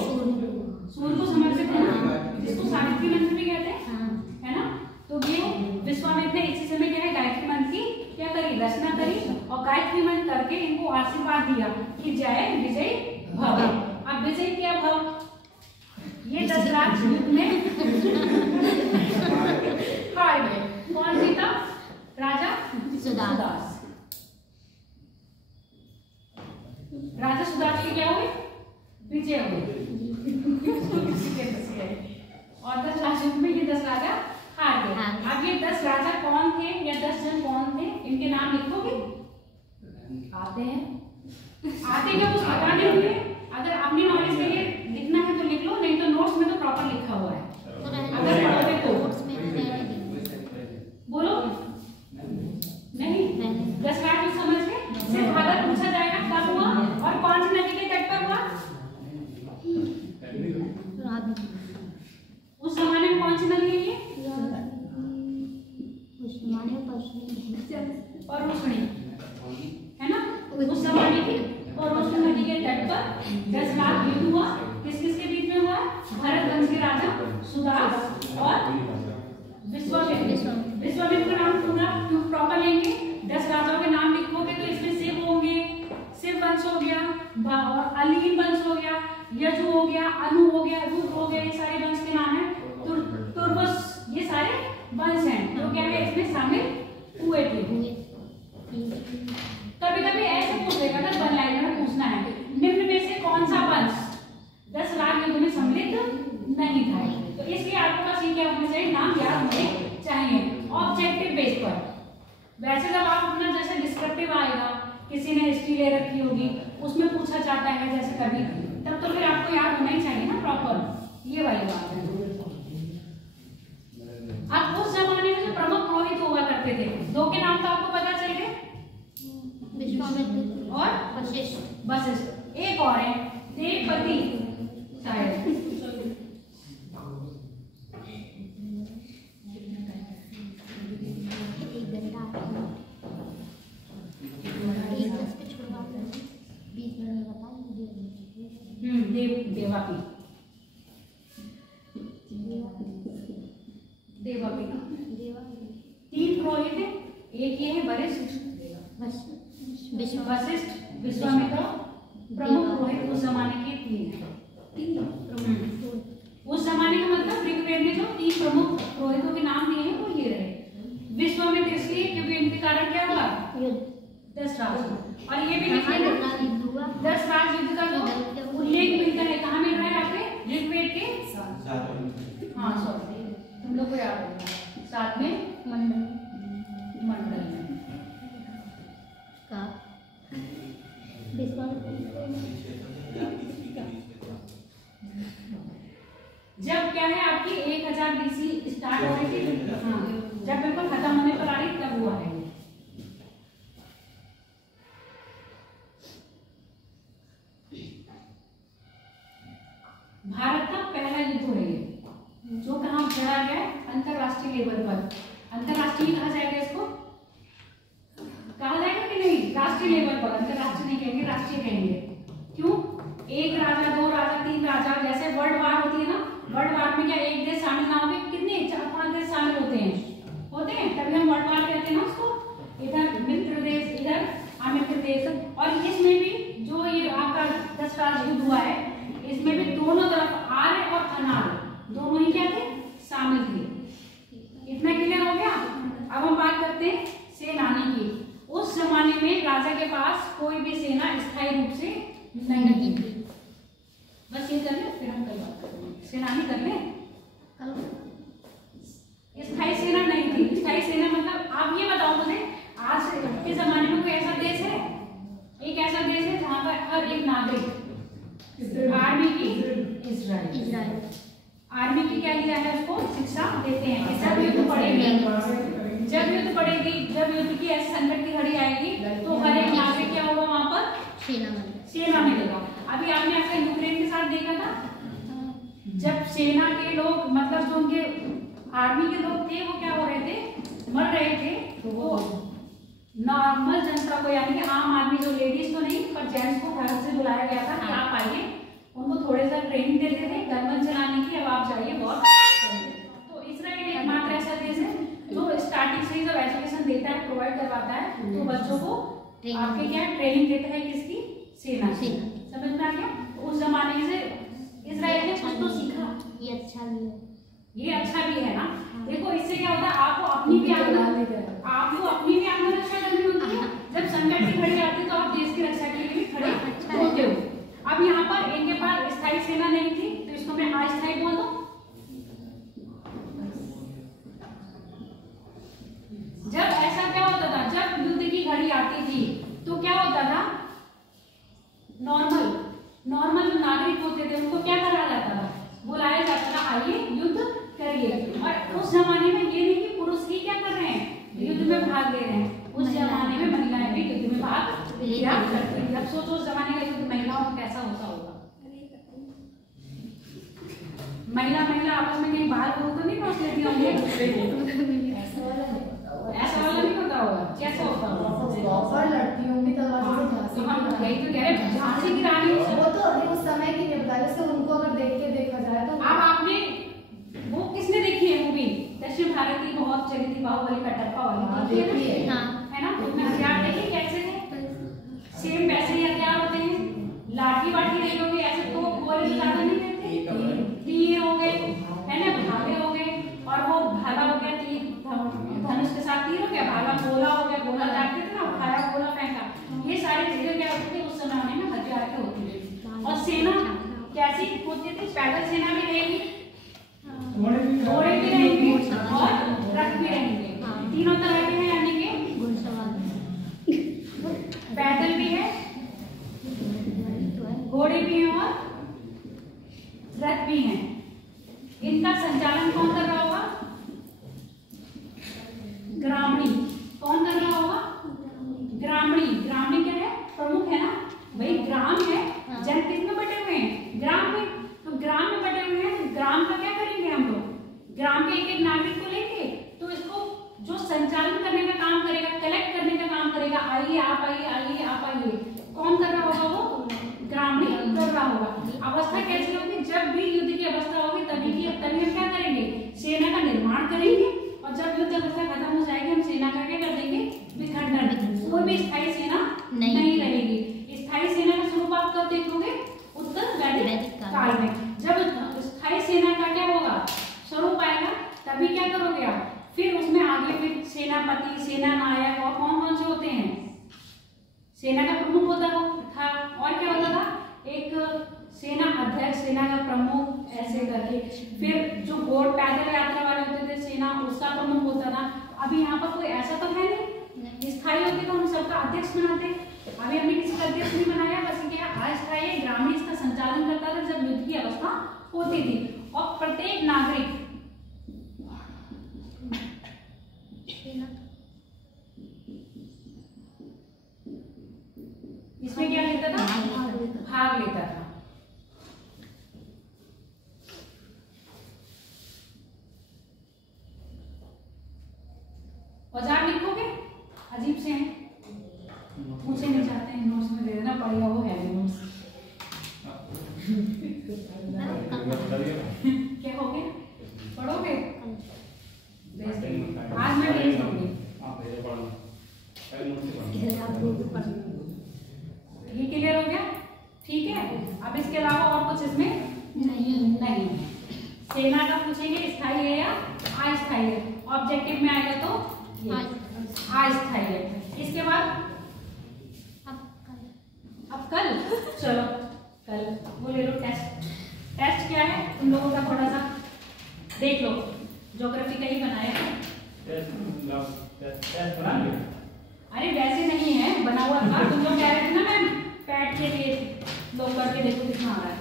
सूर्य को समर्पित है ना, जिसको सावित्री मंत्र भी कहते हैं, है ना। तो ये विश्वामित्र ने इसी समय क्या है गायत्री मंत्र की क्या करी, रचना करी, और गायत्री मंत्र करके इनको आशीर्वाद दिया कि जय विजय भव। अब विजय क्या भव, ये 10 लाख युद्ध में हार गए। कौन जीता, राजा सुदास। राजा सुदास की क्या हुई, विजय हुई, और 10 लाख युद्ध में ये 10 राजा हार गए। अब ये 10 राजा कौन थे या 10 जन कौन थे, इनके नाम लिखोगे, आते हैं, आते क्या कुछ पता नहीं होंगे। अगर अपनी नॉलेज के लिए लिखना है तो लिख लो, नहीं तो नोट्स में तो प्रॉपर लिखा हुआ है, अगर पढ़ोगे तो। बोलो नहीं, 10 लाख युद्ध समझ के सिर्फ अगर पूछा जाएगा कब हुआ और कौन सी नदी के तट पर हुआ, उस जमाने में कौन सी नदी है ये, परोसनी, है ना, उस जमाने की परोसनी नदी के तट पर 10 लाख युद्ध हुआ। किस और अलीन वंश हो गया, यजु हो गया, अनु हो गया, रुद्र हो गया, ये सारे वंश के नाम है। तुर्वस, ये सारे वंश हैं जो क्या है इसमें शामिल हुए थे। कभी कभी ऐसे पूछ देगा, अगर वन लाइनर में पूछना है, निम्न में से कौन सा वंश 10 राग युद्ध में सम्मिलित नहीं था। तो इसलिए आपके पास ये क्या होना चाहिए, नाम याद होने चाहिए ऑब्जेक्टिव बेस पर। वैसे जब आप अपना जैसे डिस्क्रिप्टिव आएगा, किसी ने हिस्ट्री ले रखी होगी, उसमें पूछा जाता है जैसे कभी, तब तो फिर आपको याद होना ही चाहिए ना प्रॉपर, ये वाली बात है। अब उस जमाने में जो प्रमुख पुरोहित हुआ करते थे, दो के नाम तो आपको पता चल गए, विश्वामित्र और वशिष्ठ। एक और है देवपति शायद, देवापी तीन पुरोहित है, एक ये है वशिष्ठ, विश्वामित्र, प्रमुख पुरोहित उस जमाने के तीन है। उस जमाने का मतलब ऋग्वेद में जो 3 प्रमुख पुरोहितों के नाम दिए हैं वो ये रहे। विश्वामित्र इसलिए क्योंकि इनके कारण क्या हुआ, 10 राज। और ये भी लिखिए 10 राज युद्ध का जो उल्लेख मिलता है, कहाँ मिल रहा है आपके ऋग्वेद के, हाँ सॉरी तुम लोग को याद होगा, 7वें मंडल में जब क्या है आपकी 1000 BC स्टार्ट हो रही थी, हाँ जब बिल्कुल खत्म होने पर आ रही तब हुआ है। भारत का पहला युद्ध हो रही है जो कहाँ लड़ा गया, अंतरराष्ट्रीय लेवल पर। अंतरराष्ट्रीय कहा जाएगा, इसको कहा जाएगा कि नहीं, राष्ट्रीय लेवल पर, अंतरराष्ट्रीय नहीं कहेंगे, राष्ट्रीय कहेंगे। क्यों, एक राजा, 2 राजा, 3 राजा, जैसे वर्ल्ड वार होती है ना, वर्ल्ड वार में क्या एक देश शामिल ना होते, कितने 4-5 देश शामिल होते हैं, तभी हम वर्ल्ड वार कहते हैं ना उसको। इधर मित्र देश, इधर अमित्र देश। और इसमें भी जो ये आपका 10 राज युद्ध हुआ है, इसमें भी दोनों तरफ आर्य और अनार्य दोनों ही क्या थे, शामिल थे। इतना क्लियर हो गया। अब हम बात करते हैं सेनानी की। उस जमाने में राजा के पास कोई भी सेना स्थायी रूप से नहीं थी। बस ये कर ले, फिर हम कल बात करेंगे। सेनानी कर ले, स्थायी सेना नहीं थी। स्थायी सेना मतलब आप ये बताओ मुझे, आज के जमाने में कोई ऐसा देश है, एक ऐसा देश है जहाँ पर हर एक नागरिक आर्मी की, इजराइल आर्मी की क्या लिया है, उसको शिक्षा देते हैं। जब युद्ध पड़ेगी, जब युद्ध की ऐसी संकट की घड़ी आएगी तो हर एक नागरिक क्या होगा, वहाँ पर सेना मिलेगा। अभी आपने ऐसा यूक्रेन के साथ देखा था, जब सेना के लोग, मतलब जो उनके आर्मी के लोग थे, वो क्या हो रहे थे, मर रहे थे, तो वो नॉर्मल जनता को, यानी कि आम आदमी, जो लेडीज तो नहीं पर जेंट्स को घर से बुलाया गया था कि आप आइए, उनको थोड़े सा ट्रेनिंग देते थे गन चलाने की, अब आप जाइए बहुत। तो इजराइल एकमात्र ऐसा देश है जो स्टार्टिंग से ही जब एजुकेशन देता है, प्रोवाइड करवाता है, तो बच्चों को आपके क्या ट्रेनिंग देता है, किसकी, सेना। समझ में आ गया। उस जमाने से इजराइल ने कुछ तो सीखा, ये अच्छा भी है ना। देखो इससे क्या होता है, आपको अपनी भी आत्मरक्षा करनी होती है। जब संकट की घड़ी आती है तो आप देश की रक्षा के लिए भी खड़े होते हो। अब यहाँ पर इनके पास स्थायी सेना नहीं थी, तो इसको मैं अस्थायी बोल दूं। जब ऐसा क्या होता था, जब युद्ध की घड़ी आती थी तो क्या होता था, नॉर्मल जो नागरिक होते थे उनको क्या करा जाता था, बुलाया जाता था, आइए युद्ध करिए। और उस जमाने में ये नहीं कि पुरुष ही क्या कर रहे हैं, युद्ध में भाग ले रहे हैं। उस जमाने में महिलाएं भी युद्ध में भाग लिया करती थी। अब सोचो उस जमाने का युद्ध महिलाओं में कैसा होता होगा। महिला आपस में कहीं बाहर तो नहीं पहुंच लेती होंगी, ऐसा वाला नहीं होता होगा, कैसा होता होगा, लड़ती होंगी यही तो कह रहे, झांसी की रानी। वो तो अभी उस समय की नहीं बता रहे, से उनको अगर देख के देखा जाए तो। अब आपने वो किसने देखी है मूवी, दक्षिण भारत की बहुत चली थी, बाहुबली कटप्पा वाली, देखी है ना, है ना। उसमें हथियार देखिए कैसे है, सेम वैसे ही हथियार होते हैं, जैसी होती थी पैदल सेना भी रहेगी, घोड़े भी रहेंगे और रथ भी रहेंगे। तीनों तरह के हैं, यानी कि पैदल भी है, घोड़े भी हैं और रथ भी हैं। इनका संचालन कौन कर रहा होगा? ग्रामणी। कौन कर रहा होगा? ग्रामणी। ग्रामणी क्या है? प्रमुख है ना भाई, ग्राम है, जन किसमें बटे हुए हैं? ग्राम में। तो ग्राम में बटे हुए हैं, तो ग्राम का क्या करेंगे हम लोग? ग्राम के एक एक नागरिक को लेंगे, तो इसको जो संचालन करने का काम करेगा, कलेक्ट करने का काम करेगा, आइए आप आइए, आइए आप आइए, कौन कर रहा होगा? वो ग्रामणी कर रहा होगा। अवस्था कैसी होगी? जब भी युद्ध की अवस्था होगी तभी हम क्या करेंगे? सेना का निर्माण करेंगे, और जब युद्ध अवस्था खत्म हो जाएगी हम सेना का क्या कर देंगे? विखंडन। कोई भी स्थायी सेना नहीं रहेगी। स्थायी सेना का स्वरूप आप कब देखोगे? उत्तर वैदिक काल में। जब स्थायी सेना का क्या होगा? स्वरूप आएगा, तभी क्या करोगे आप? फिर उसमें आगे फिर सेनापति, सेना नायक और कौन कौन से होते हैं? सेना का प्रमुख होता था, और क्या होता था? एक सेना अध्यक्ष, सेना का प्रमुख, ऐसे करके। फिर जो घोड़ पैदल यात्रा वाले होते थे सेना, उसका प्रमुख होता था। अभी यहाँ पर कोई ऐसा तो है नहीं, स्थायी होती तो हम सबका अध्यक्ष बनाते। अभी हमने किसी का अध्यक्ष नहीं बनाया, बस क्या अस्थायी ग्रामीण इसका संचालन करता था जब युद्ध की अवस्था होती थी। और प्रत्येक नागरिक इसमें क्या लेता था? भाग लेता था। औजार लिखोगे? अजीब से हैं, पूछे नहीं चाहते हैं, नोट्स में दे देना पड़ेगा, वो है नोट्स। क्या हो गया? पढ़ोगे? आज मैं भेज दूंगी। ये क्लियर हो गया? ठीक है। अब इसके अलावा और कुछ इसमें नहीं। सेना का पूछेंगे स्थायी है या अस्थायी है, ऑब्जेक्टिव में आएगा तो अस्थायी है। इसके बाद अब कल, चलो कल वो ले लो टेस्ट। टेस्ट क्या है तुम लोगों का? थोड़ा सा देख लो, ज्योग्राफी का ही बनाया है। अरे वैसे नहीं है, बना हुआ था। तुम लोग कह रहे थे ना मैम पैट के लिए, लोग करके देखो कितना आ रहा है।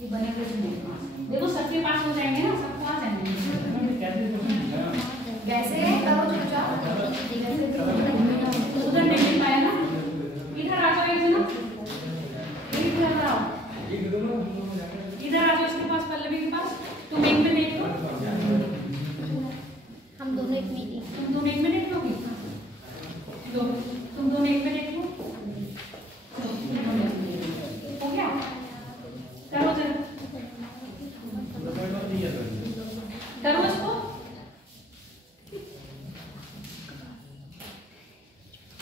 ये बने हुए नहीं, देखो सबके पास हो जाएंगे ना, सबको आ जाएंगे। वैसे करो चुपचाप, उधर नहीं मिल पाया ना, इधर आ जाओ एक जना, इधर आओ, इधर आ जाओ इसके पास, पल्लवी के पास। तुम एक में देख लो, हम दोनों एक मीटिंग, तुम दोनों एक में देख लोगी, तुम दोनों एक में देख लो, हो गया? करो जरा, करो इसको।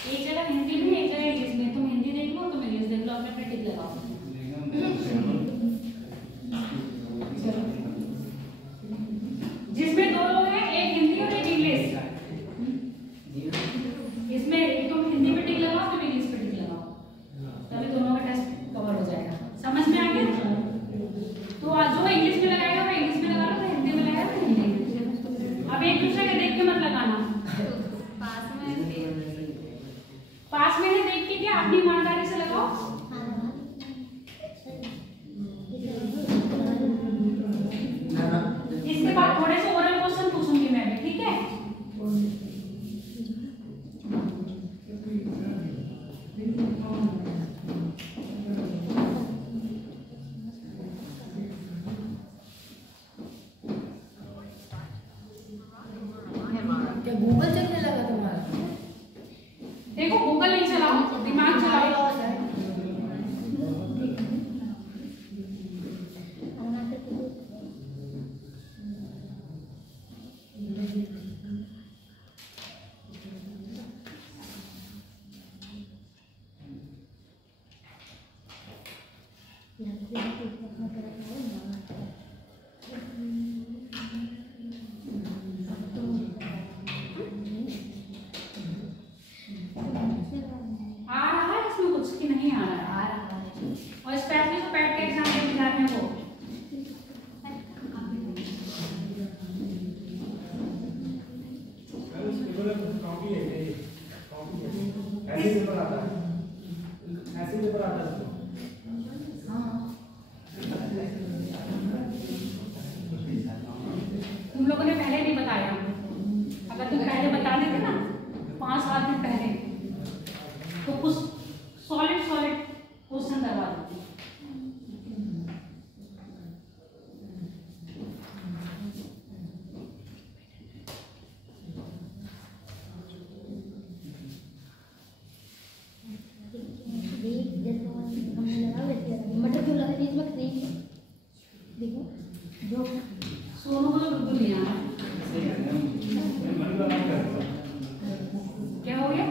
एक जगह हिंदी में, एक जगह इंग्लिश में। तुम हिंदी देख लो, तुम इंग्लिश देख लो, अपने टिक लगाओ। जिसमें दो लोग हैं, एक हिंदी और एक इंग्लिश, इसमें तुम हिंदी पे टिक लगाओ, तुम इंग्लिश पे टिक लगाओ, तभी दोनों का टेस्ट कवर हो जाएगा। समझ में आ गया? तो जो इंग्लिश में लगाएगा वो इंग्लिश में लगा लो, तो हिंदी में लगाएगा तो हिंदी में। अब एक दूसरे के देख के मत लगाना, पास में है देख के क्या, अपनी ईमानदारी से लगाओ। इसके बाद थोड़े से ओरल क्वेश्चन पूछूंगी मैं भी, ठीक है? क्या गूगल चलने लगा तुम्हारा? देखो गूगल नहीं चलाओ, दिमाग चलाओ। आ रहा है इसमें कुछ कि नहीं आ रहा है? और स्पेशली जो पैट के एग्जाम के इंतजार में वो ऐसे पेपर आता है, ऐसे पेपर आता है। तुम लोगों ने पहले नहीं बताया, अगर तुम पहले बता देते ना 5-7 दिन पहले तो कुछ सॉलिड क्वेश्चन करवा देते। मटर क्यों लगा जी इसमें क्रीम देखो जो सोनू को तो बिल्कुल नहीं आना। क्या हो गया?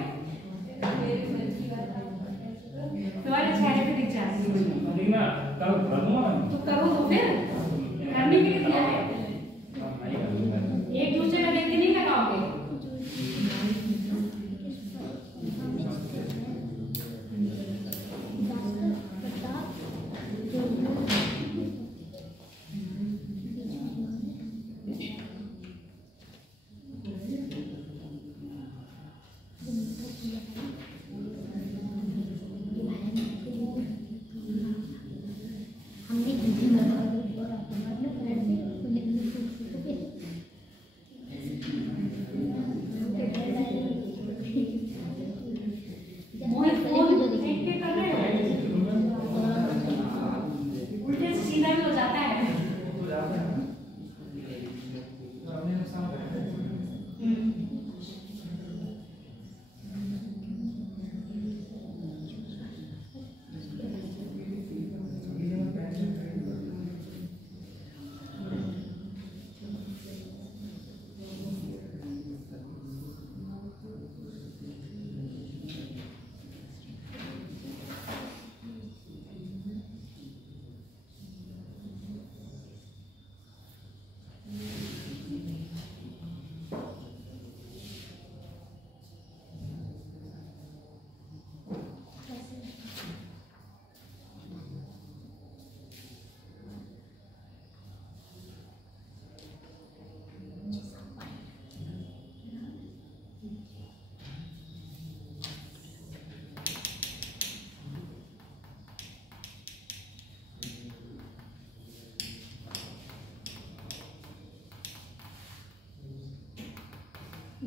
तुम्हारे चेहरे पे दिख जाती है। तो करो तो फिर करने के लिए दिया है, एक दूसरे का देख के नहीं लगाओगे।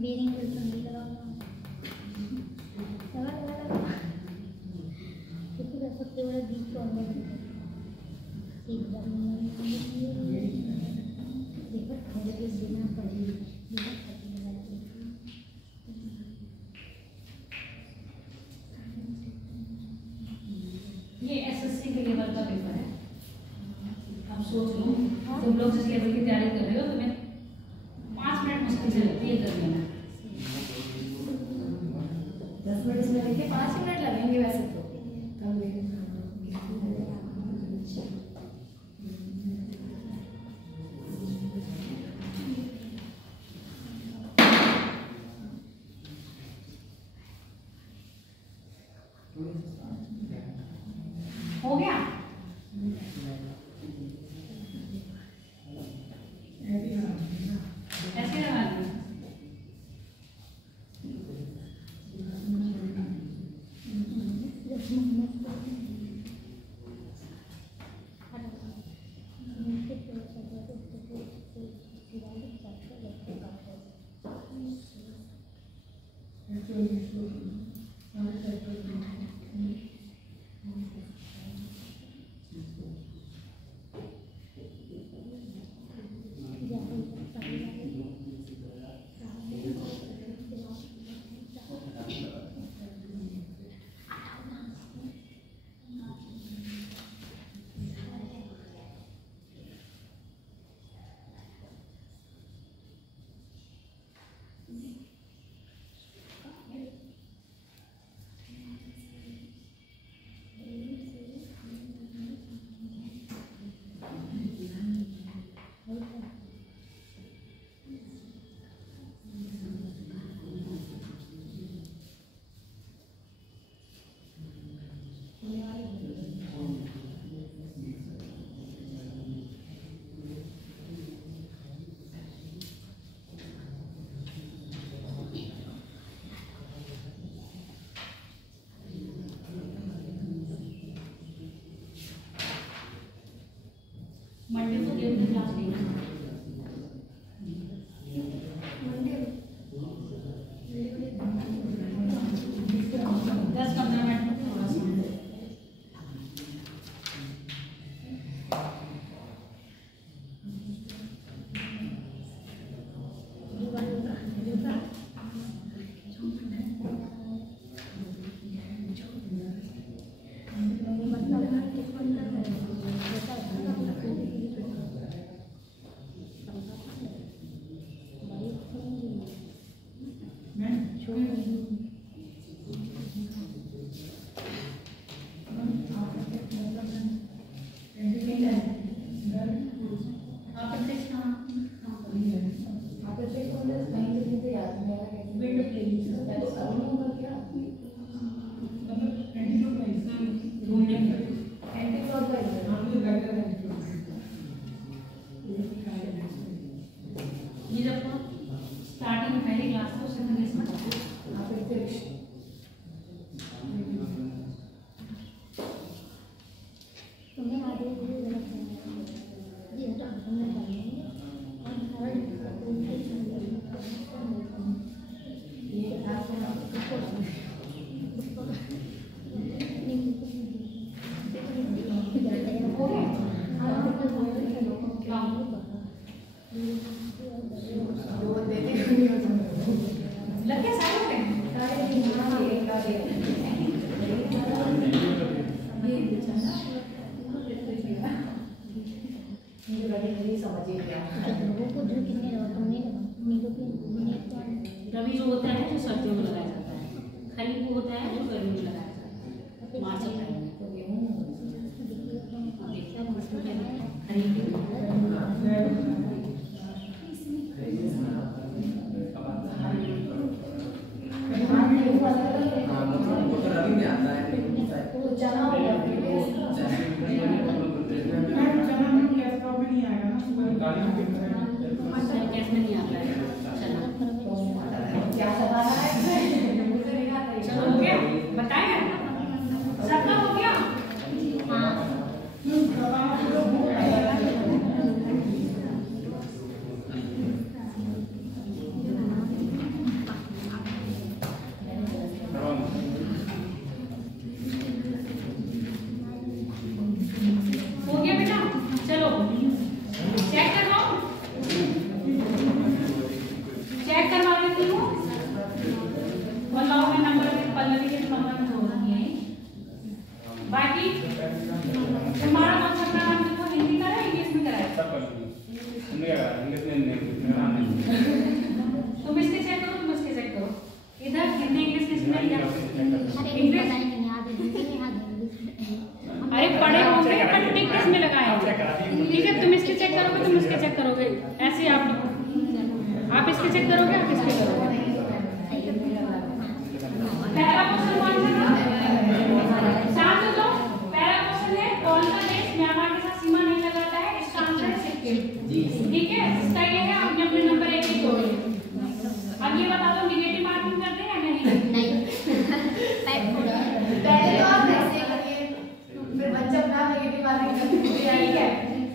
बीरिंग बिल्कुल लगा क्योंकि सबसे बड़ा बीच को अंदर एकदम देखो थोड़े के बिना पड़ी ये एसएससी के लेवल का पेपर है। अब सोच लो तुम लोग जिस लेवल की तैयारी कर रहे हो तुम्हें 5 मिनट मुश्किल से लगती है करने में। 10 मिनट इसमें देखिए 5 मिनट लगेंगे वैसे तो हो गया? ऐसे लगा दो। मंडे को देव की क्लास लेना। मंडे 10-15 मिनट थोड़ा सा ये जब स्टार्टिंग में पहली क्लास में उससे इंग्लिश में तुम्हें आगे ये तो हमने बनाया और हर ये लग गया सारे में रवि जो होता है जो सर्दियों में लगाया जाता है, खरीफ वो होता है जो गर्मी में लगाया जाता है, मार्च अप्रैल में। कैसे नहीं आता है क्या सवाल है? चलो हो गया, बताएं सबका हो गया। हो गया बेटा, चलो चेक करवाओ, चेक करवा देती हूँ। और लाओ मैं नंबर पल्लवी के नंबर में जोड़ दिए। बाकी तुम्हारा कौन सा नाम लिखो, हिंदी का है इंग्लिश में कराए? तुम इसके चेक करो, तुम इसके चेक करो। इधर हिंदी इंग्लिश किसमें लिया? इंग्लिश। अरे पढ़े होंगे पर टिक किसमें लगाए? ठीक है, तुम इसके चेक करोगे, तुम इसके चेक करोगे, ऐसे आप इसके चेक करोगे, आप इसके करोगे। पहला क्वेश्चन कौन सा था? शांत हो जाओ। पहला क्वेश्चन है कौन सा देश म्यांमार के साथ सीमा नहीं लगाता है? इसका आंसर है सिक्किम। ठीक है, इसका ये है आपने अपने नंबर 1 लिख दोगे। अब ये बता दो नेगेटिव मार्किंग कर दें या नहीं? पहले तो आप ऐसे करिए, फिर बच्चा अपना नेगेटिव मार्किंग करके ठीक है।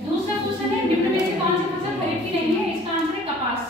दूसरा क्वेश्चन है निम्न में से कौन सी फसल खरीफ की नहीं है? इसका आंसर है कपास।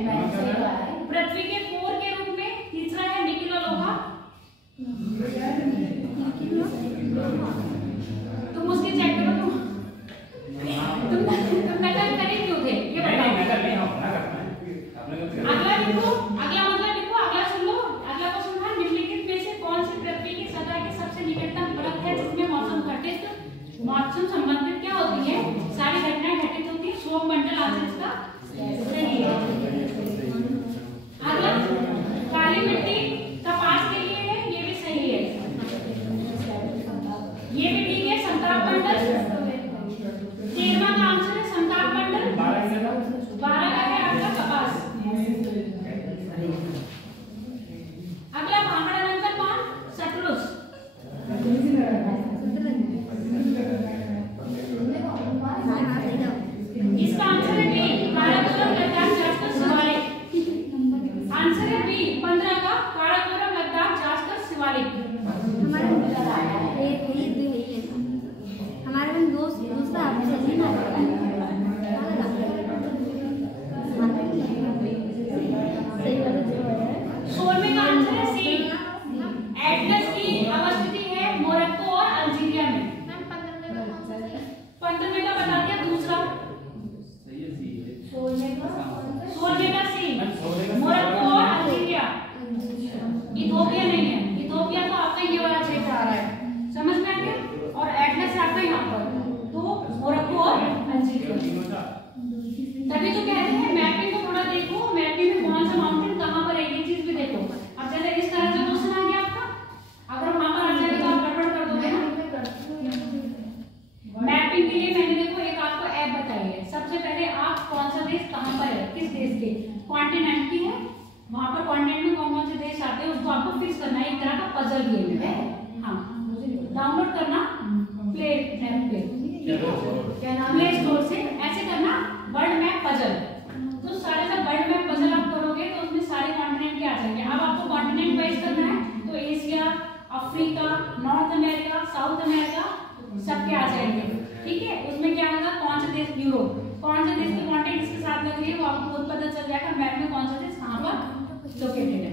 पृथ्वी के कोर के रूप में। तीसरा है निकिल और लोहा। तुम उसकी चेक करो। तुम नकल करे क्यों थे ये बताओ। अगला लिखो, अगला मतलब लिखो, अगला सुन लो। अगला क्वेश्चन है निम्नलिखित में से कौन सी पृथ्वी की सतह के सबसे निकटतम परत है जिसमें मौसम घटित मौसम संबंधित क्या होती है, सारी घटनाएं घटित होती है। सौरमंडल आंसर इसका सही है। अगला काली मिट्टी कपास के लिए है, ये भी सही है, ये भी ठीक है। संताप मंडल 13वां का आंसर है संताप मंडल। 12 का है आपका कपास। अगला भाखड़ा रंग का कौन, सतलुज। इसका आंसर है बी, काराकोरम लद्दाख जाकर शिवालिक। आंसर है बी 15 का काराकोरम लद्दाख जाकर शिवालिक। हमारे में दूसरा ऑप्शन है ना। 16वें का आंसर है सी, एटलस की अवस्थिति है मोरक्को और अल्जीरिया में। 15वें का बता दिया दूसरा। 16वें का सी, मोरक्को और अल्जीरिया। इथोपिया नहीं है, इथोपिया तो आपका ये वाला क्षेत्र आ रहा है, समझ में आ गया। और एटलस आपका यहाँ पर, तो मोरक्को और अल्जीरिया। तभी तो कहते हैं मैपिंग को थोड़ा देखो, मैपिंग में कौन सा माउंटेन कहाँ पर है ये चीज भी देखो। अब जैसे इस तरह से क्वेश्चन आ गया आपका, अगर वहां पर आ जाएगा तो आप गड़बड़ कर दोगे ना। मैपिंग के लिए मैंने देखो एक आपको ऐप बताई है। सबसे पहले आप कौन सा देश कहाँ पर है, किस देश के कॉन्टिनेंट की है, वहां पर कॉन्टिनेंट में कौन कौन से देश आते हैं उसको आपको फिक्स करना है। एक तरह का पजल गेम है। हाँ, डाउनलोड करना प्ले ऐप पे, प्ले स्टोर से। ऐसे करना वर्ल्ड मैप पजल, तो सारे सब वर्ल्ड मैप पजल आप करोगे तो उसमें सारे कॉन्टिनेंट के आ जाएंगे। अब आपको कॉन्टिनेंट वाइज करना है तो Asia, Africa, north America, south America सबके आ जाएंगे। ठीक है, उसमें क्या होगा, कौन सा देश, यूरोप, कौन से देश की कॉन्टिनेंट इसके साथ लग रही है वो आपको खुद पता चल जाएगा मैप में कौन सा देश कहाँ पर लोकेटेड है।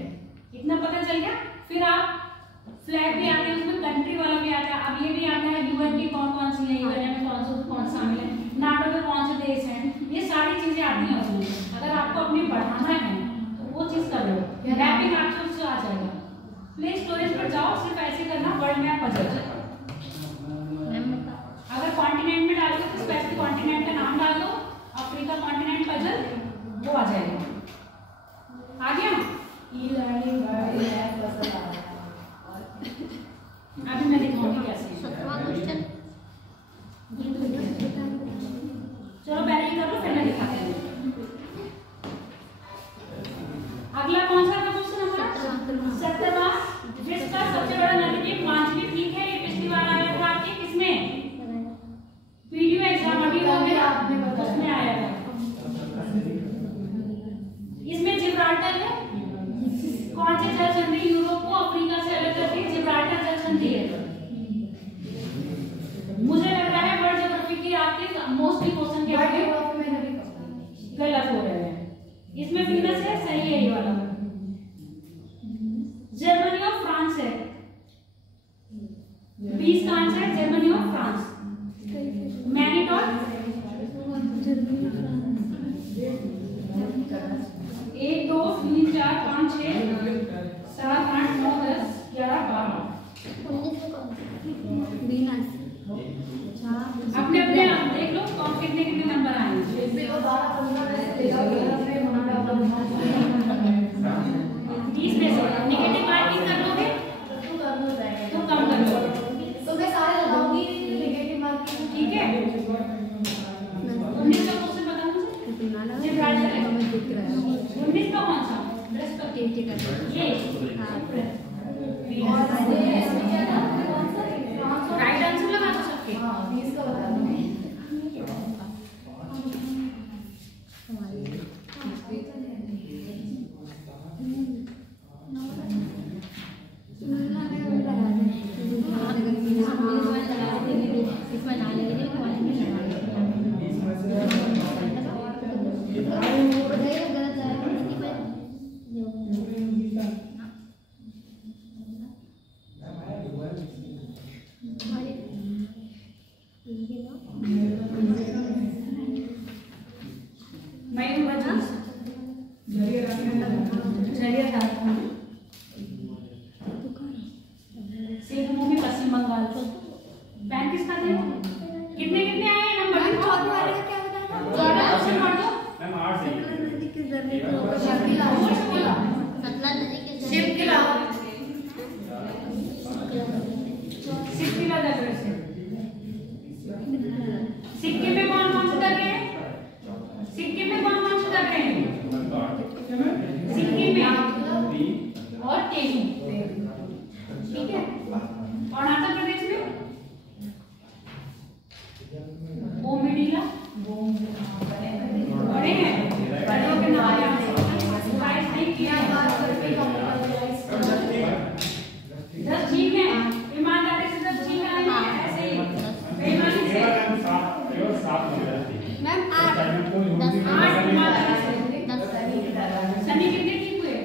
इतना पता चल गया। फिर आप फ्लैग भी आते हैं, उसमें कंट्री वाला भी आता है। अब ये भी आता है यूएन की कौन कौन सी है, यूएन में कौन शामिल है, नाटो में कौन से देश हैं, ये सारी चीजें आती हैं उसमें। अगर आपको अपनी बढ़ाना है तो वो चीज कर लो, मैपिंग आपसे उससे आ जाएगा। प्ले स्टोरेज पर जाओ, सिर्फ ऐसे करना वर्ल्ड मैप पजल। अगर कॉन्टिनेंट में डालोगे तो स्पेसिफिक कॉन्टिनेंट का नाम डाल दो, अफ्रीका कॉन्टिनेंट पजल, वो आ जाएगा। आ गया। अभी मैं दिखाऊंगी कैसे। 17वां क्वेश्चन। चलो पहले ये कर लो फिर मैं दिखाती हूँ। अगला कौन सा क्वेश्चन हमारा 17वां। विश्व का सबसे बड़ा नदी द्वीप मालदीव, ठीक है। ये पिछली बार आया था आपके किसमें, वीडियो एग्जाम अभी हो गया, उसमें आया था। इसमें जिब्राल्टर है। कौन से जल संधि यूरोप को अफ्रीका से अलग करती है, जिब्राल्टर जल संधि है। मुझे लग रहा है वर्ल्ड ज्योग्राफी की आपके मोस्टली क्वेश्चन क्या है गलत हो रहे हैं। इसमें वीनस है, सही है ये वाला। जर्मनी और फ्रांस है, 20 का आंसर है जर्मनी और फ्रांस। मैनीटॉल 1 2 3 4 5 6 7 8 9 10 11 12। अपने अपने आप देख लो कौन कितने कितने नंबर आए हैं। 20 में से नेगेटिव मार्किंग कर लोगे तो कम कर लोगे, तो मैं सारे लगाऊंगी नेगेटिव मार्किंग। ठीक है। 19 का क्वेश्चन बताओ मुझे। 19 का कौन सा ये राइट आंसर लगा दो सबके। हाँ 20 का बता दो। वाले का क्या बताया था? 14 क्वेश्चन पढ़ दो। मैम 8 से सतलज नदी के शिवकिला सिक्किम सिक्किम में कौन कौन से कर रहे हैं? सिक्किम में कौन कौन से कर रहे हैं? सिक्किम में और तेलुगु, ठीक है। अरुणाचल प्रदेश में बोमडिला बड़े हैं, बड़ों के नाम याद है। गाइस नहीं किया, 10 ठीक है, ईमानदारी से 10 ठीक है, ऐसे ही बेईमानी से मैम 8 8 ईमानदारी से। सनी कितने ठीक हुए?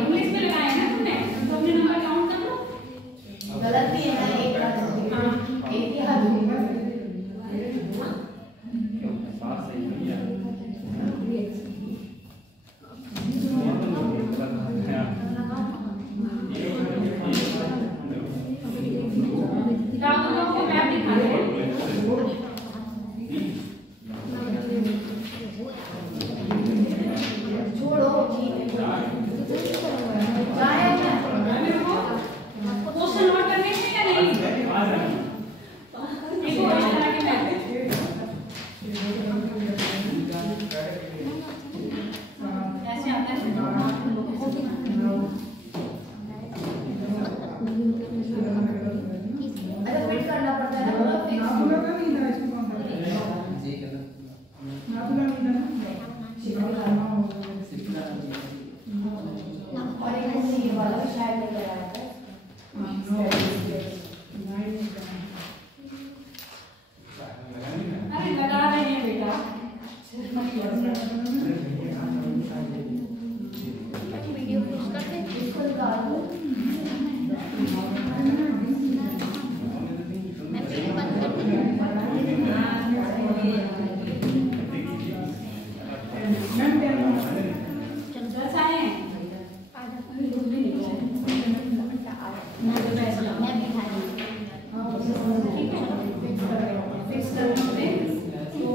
इंग्लिश में लगाए ना तुमने, तो अपने नंबर काउंट कर लो। गलत भी है ना, एक का एक ही हाथ में। राहुल लोग को मैप दिखा रहे हैं। छोड़ो क्वेश्चन नोट करने से क्या नहीं? देखो इस तरह के मैप ऐसे आता है। अरे फिट करना पड़ता है ना, और एक ये वाला शायद नहीं कराया था। अरे लगा रहे हैं बेटा। वीडियो पोस्ट करते हैं। इसको निकाल दो। मैं वीडियो बंद कर देती हूँ। चलो 10 आए हैं। मैं भी खा रही हूँ। ठीक है, फिक्स कर देते हैं। तो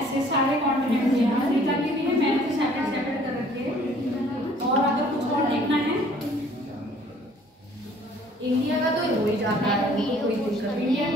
ऐसे सारे कॉन्टिनेंट यहाँ नीला के लिए मैंने तो सेपरेट कर रखे हैं। और अगर कुछ और देखना है, इंडिया का तो हो ही जाता है, कोई दिक्कत नहीं। इंडियन